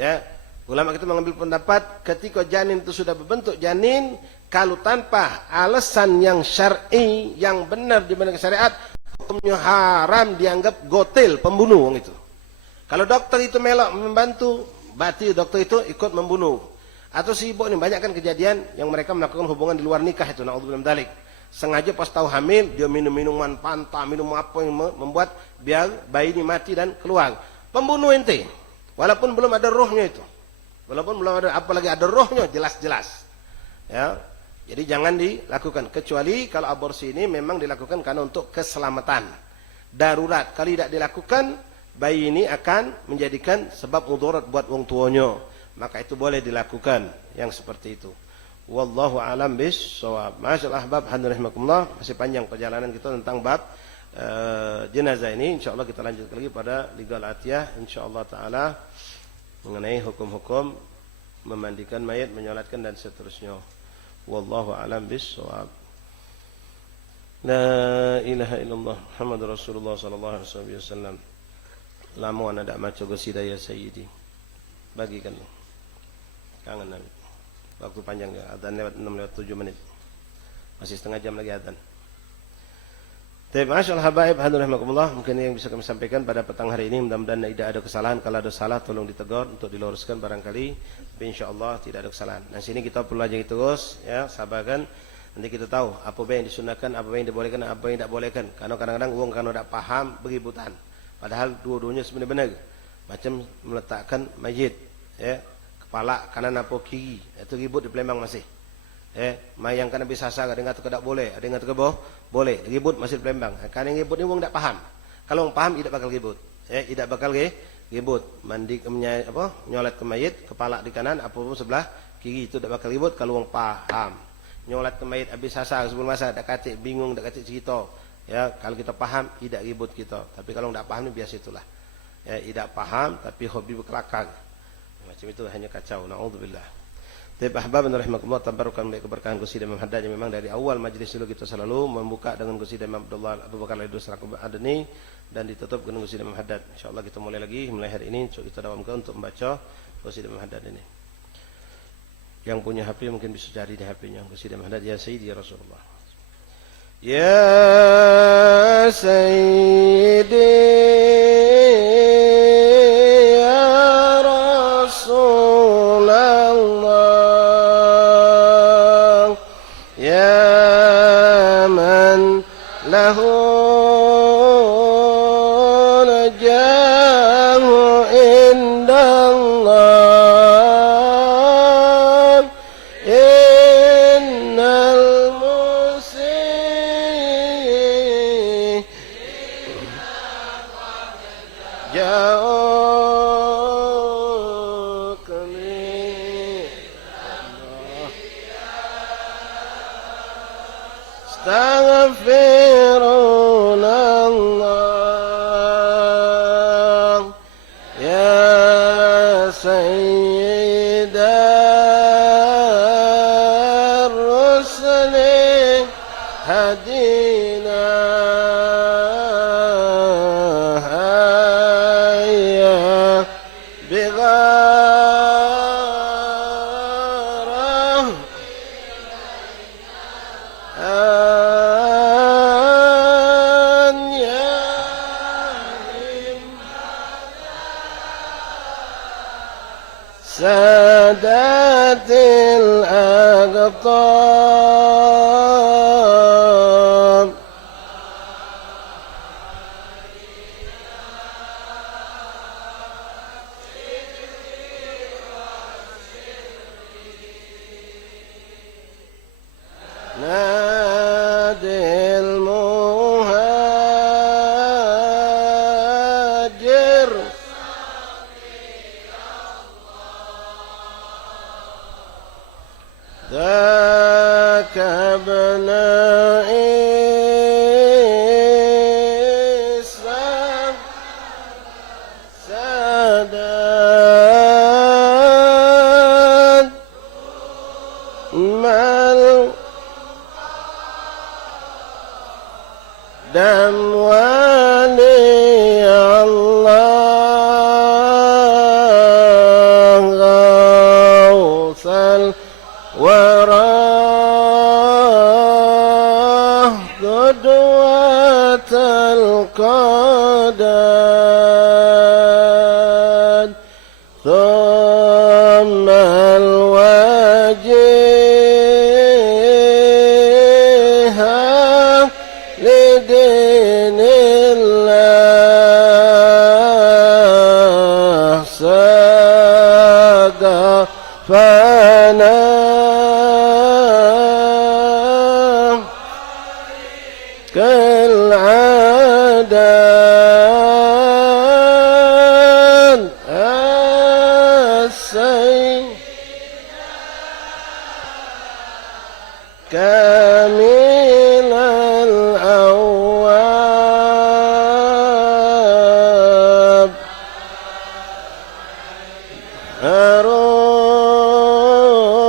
Ya, ulama kita mengambil pendapat ketika janin itu sudah berbentuk janin, kalau tanpa alasan yang syar'i, yang benar dibanding syariat, hukumnya haram, dianggap gotil, pembunuh wong itu. Kalau dokter itu melok membantu, berarti dokter itu ikut membunuh. Atau si ibu ini banyak kan kejadian yang mereka melakukan hubungan di luar nikah itu, na'udzubillah min dzalik. Sengaja pas tahu hamil, dia minum minuman panta, minum apa yang membuat biar bayi ini mati dan keluar. Pembunuh ente. Walaupun belum ada rohnya itu. Walaupun belum ada, apalagi ada rohnya, jelas-jelas. Ya. Jadi jangan dilakukan. Kecuali kalau aborsi ini memang dilakukan karena untuk keselamatan. Darurat. Kalau tidak dilakukan, bayi ini akan menjadikan sebab mudarat buat wong tuanya. Maka itu boleh dilakukan yang seperti itu. Wallahu alam bis-shawab. Masyaallah ahbab hadirahimakumullah, masih panjang perjalanan kita tentang bab jenazah ini. Insyaallah kita lanjut lagi pada Ligal Atiyah insyaallah taala mengenai hukum-hukum memandikan mayat, menyolatkan dan seterusnya. Wallahu alam bis-shawab. La ilaha illallah Muhammadur Rasulullah sallallahu alaihi wasallam. Lama ana dak maca qasidah ya sayyidi. Bagikan. Kangen Nabi. Waktu panjang ya, adzan lewat 6 lewat 7 menit. Masih setengah jam lagi adzan. Baik, masyaallah habaib hadirahimakumullah, mungkin yang bisa kami sampaikan pada petang hari ini, mudah-mudahan tidak ada kesalahan. Kalau ada salah tolong ditegur untuk diluruskan barangkali. Tapi insyaallah tidak ada kesalahan. Nah, sini kita perlu aja terus ya, sabarkan. Nanti kita tahu apa yang disunahkan, apa yang dibolehkan, apa yang tidak bolehkan. Karena kadang-kadang orang kalau tidak paham beributan. Padahal dua-duanya sebenarnya benar. Macam meletakkan mayit ya, kepala kanan atau kiri, itu ribut di Palembang masih. Mayang kan habis sasar, ada yang kata tidak boleh, ada yang kata boleh, ribut masih di Palembang. Karena yang ribut ni orang tak paham. Kalau orang paham tidak bakal ribut. Tidak bakal ribut. Mandi nyolat ke mayit, kepala di kanan, apapun sebelah kiri, itu tidak bakal ribut kalau orang paham. Nyolat ke mayit habis sasar sebelum masa, tak kacik bingung, tak kacik cerita. Ya, kalau kita paham tidak ribut kita. Tapi kalau tidak paham ni biasa itulah. Ya, tidak paham tapi hobi berkelakar. Macam itu hanya kacau. Na'udzubillah. Tapi ahbab rahimakumullah, tabarukan baik keberkahan qasidah Imam Haddad yang memang dari awal majlis dulu kita selalu membuka dengan qasidah Imam Abdullah Abu Bakar Al-Idrus Al-Adani dan ditutup dengan qasidah Imam Haddad. Insyaallah kita mulai lagi mulai hari ini kita dawamkan untuk membaca qasidah Imam Haddad ini. Yang punya HP mungkin bisa cari di HP-nya qasidah Imam Haddad ya Sayyidi ya Rasulullah. Ya Sayyidi له نجاه عند الله إن المسيء جاءك من الله سادات الأقطاب نادي المهاجر ذاك ابن عيسى سادات مال دم ولي الله غوث الورى قدوة القدد ثم الوجيه لدين الله ساق فانا كالعدد السيد كامل الأواب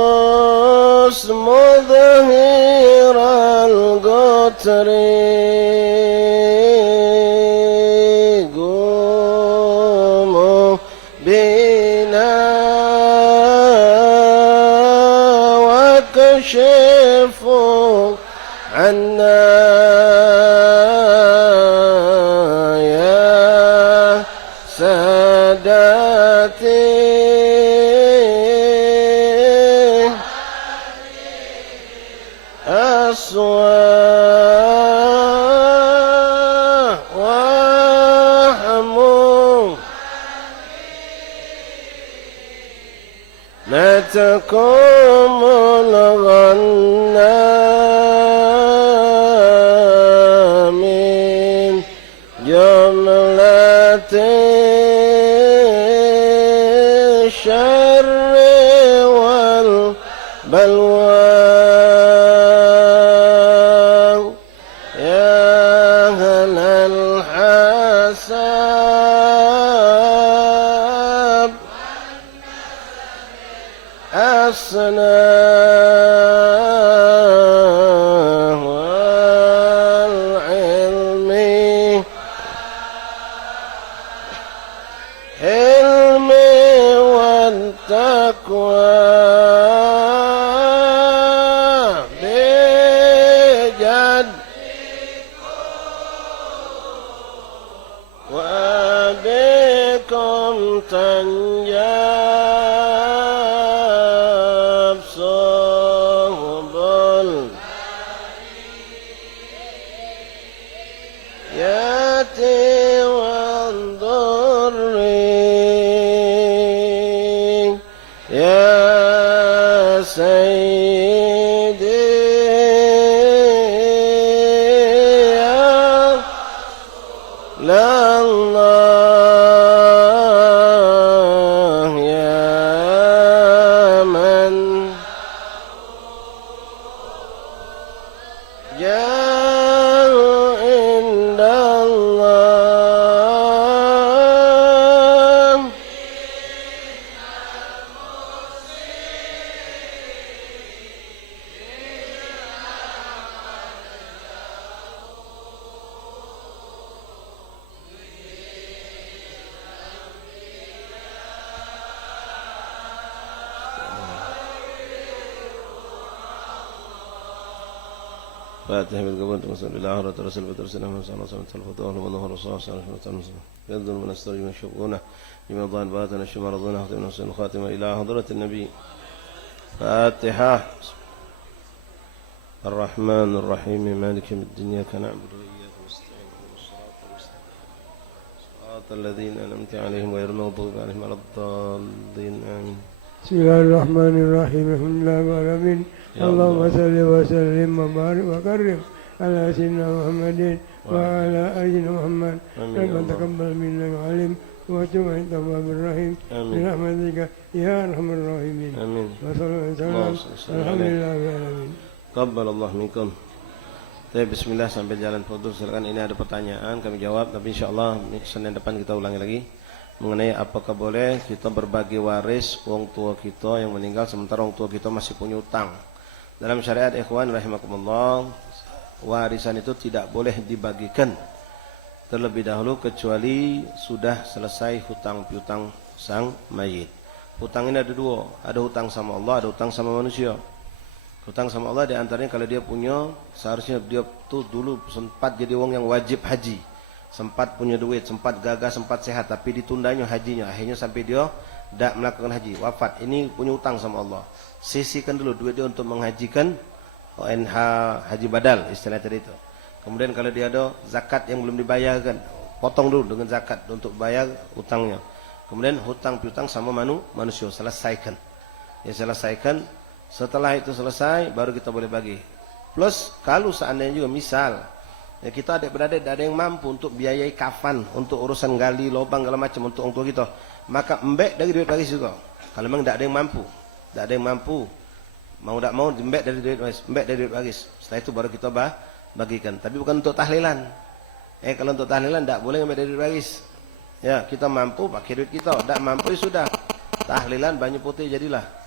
عروس مظهر القطر قوموا بنا واكشفوا عنا يا سادتي أصوات وحمو متكم الغنى من جملة الشر والبلوى يا أهل الحساب أصناه والعلم علم والتقوى بجد وبكم تنجاب صهب ياتي وانظر يا سيدي يا لا الله يا من جاء عند الله فاتح بالقبول وصل إلى آخرة رسول بترسل من صلى الله عليه وسلم الفتوى ومنه رسول صلى الله عليه وسلم يذل من استرجم الشؤونه لما ضان باتنا الشمار ظن ختم نفس الخاتمة إلى حضرة النبي. فاتحة. الرحمن الرحيم مالك يوم الدين إياك نعبد وإياك نستعين اهدنا الصراط المستقيم صراط الذين أنعمت عليهم غير المغضوب عليهم ولا الضالين آمين. بسم الله الرحمن الرحيم الحمد لله رب العالمين اللهم صل وسلم وبارك وكرم على سيدنا محمد وعلى آله محمد ربنا تقبل منا وعلم وتب علينا التواب الرحيم برحمتك يا أرحم الراحمين. آمين. وصلى الله عليه وسلم الحمد لله رب العالمين. Qabbal Allah minkum. Bismillah sambil jalan fudul. Silakan, ini ada pertanyaan kami jawab, tapi insyaallah Senin depan kita ulangi lagi mengenai apakah boleh kita berbagi waris orang tua kita yang meninggal sementara orang tua kita masih punya utang. Dalam syariat ikhwan rahimakumullah, warisan itu tidak boleh dibagikan terlebih dahulu kecuali sudah selesai hutang piutang sang mayit. Hutang ini ada dua, ada hutang sama Allah, ada hutang sama manusia. Hutang sama Allah diantaranya kalau dia punya, seharusnya dia tuh dulu sempat jadi orang yang wajib haji, sempat punya duit, sempat gagah, sempat sehat, tapi ditundanya hajinya, akhirnya sampai dia tidak melakukan haji, wafat. Ini punya hutang sama Allah. Sisihkan dulu duit dia untuk menghajikan ONH haji badal, istilah tadi itu. Kemudian kalau dia ada zakat yang belum dibayarkan, potong dulu dengan zakat untuk bayar hutangnya. Kemudian hutang piutang sama manusia, selesaikan. Ya, selesaikan. Setelah itu selesai, baru kita boleh bagi. Plus, kalau seandainya juga misal, ya kita adik-beradik ada yang mampu untuk biayai kafan, untuk urusan gali, lubang, segala macam untuk orang tua kita, maka embek dari duit waris juga. Kalau memang tidak ada yang mampu, tidak ada yang mampu, mau tidak mau embek dari duit waris, embek dari duit waris. Setelah itu baru kita bagikan. Tapi bukan untuk tahlilan. Kalau untuk tahlilan tidak boleh embek dari duit waris. Ya, kita mampu pakai duit kita, tidak mampu ya sudah. Tahlilan banyu putih jadilah.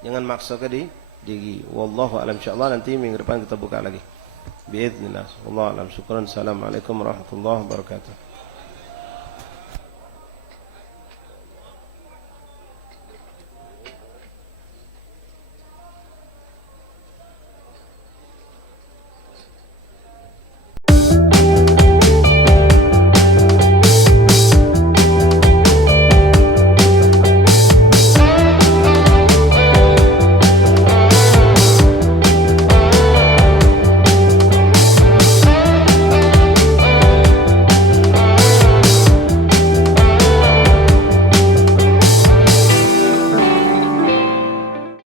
Jangan maksa ke diri. Wallahu a'lam. Insyaallah nanti minggu depan kita buka lagi. Biiznillah. Wallahu a'lam. Syukran. Assalamualaikum warahmatullahi wabarakatuh.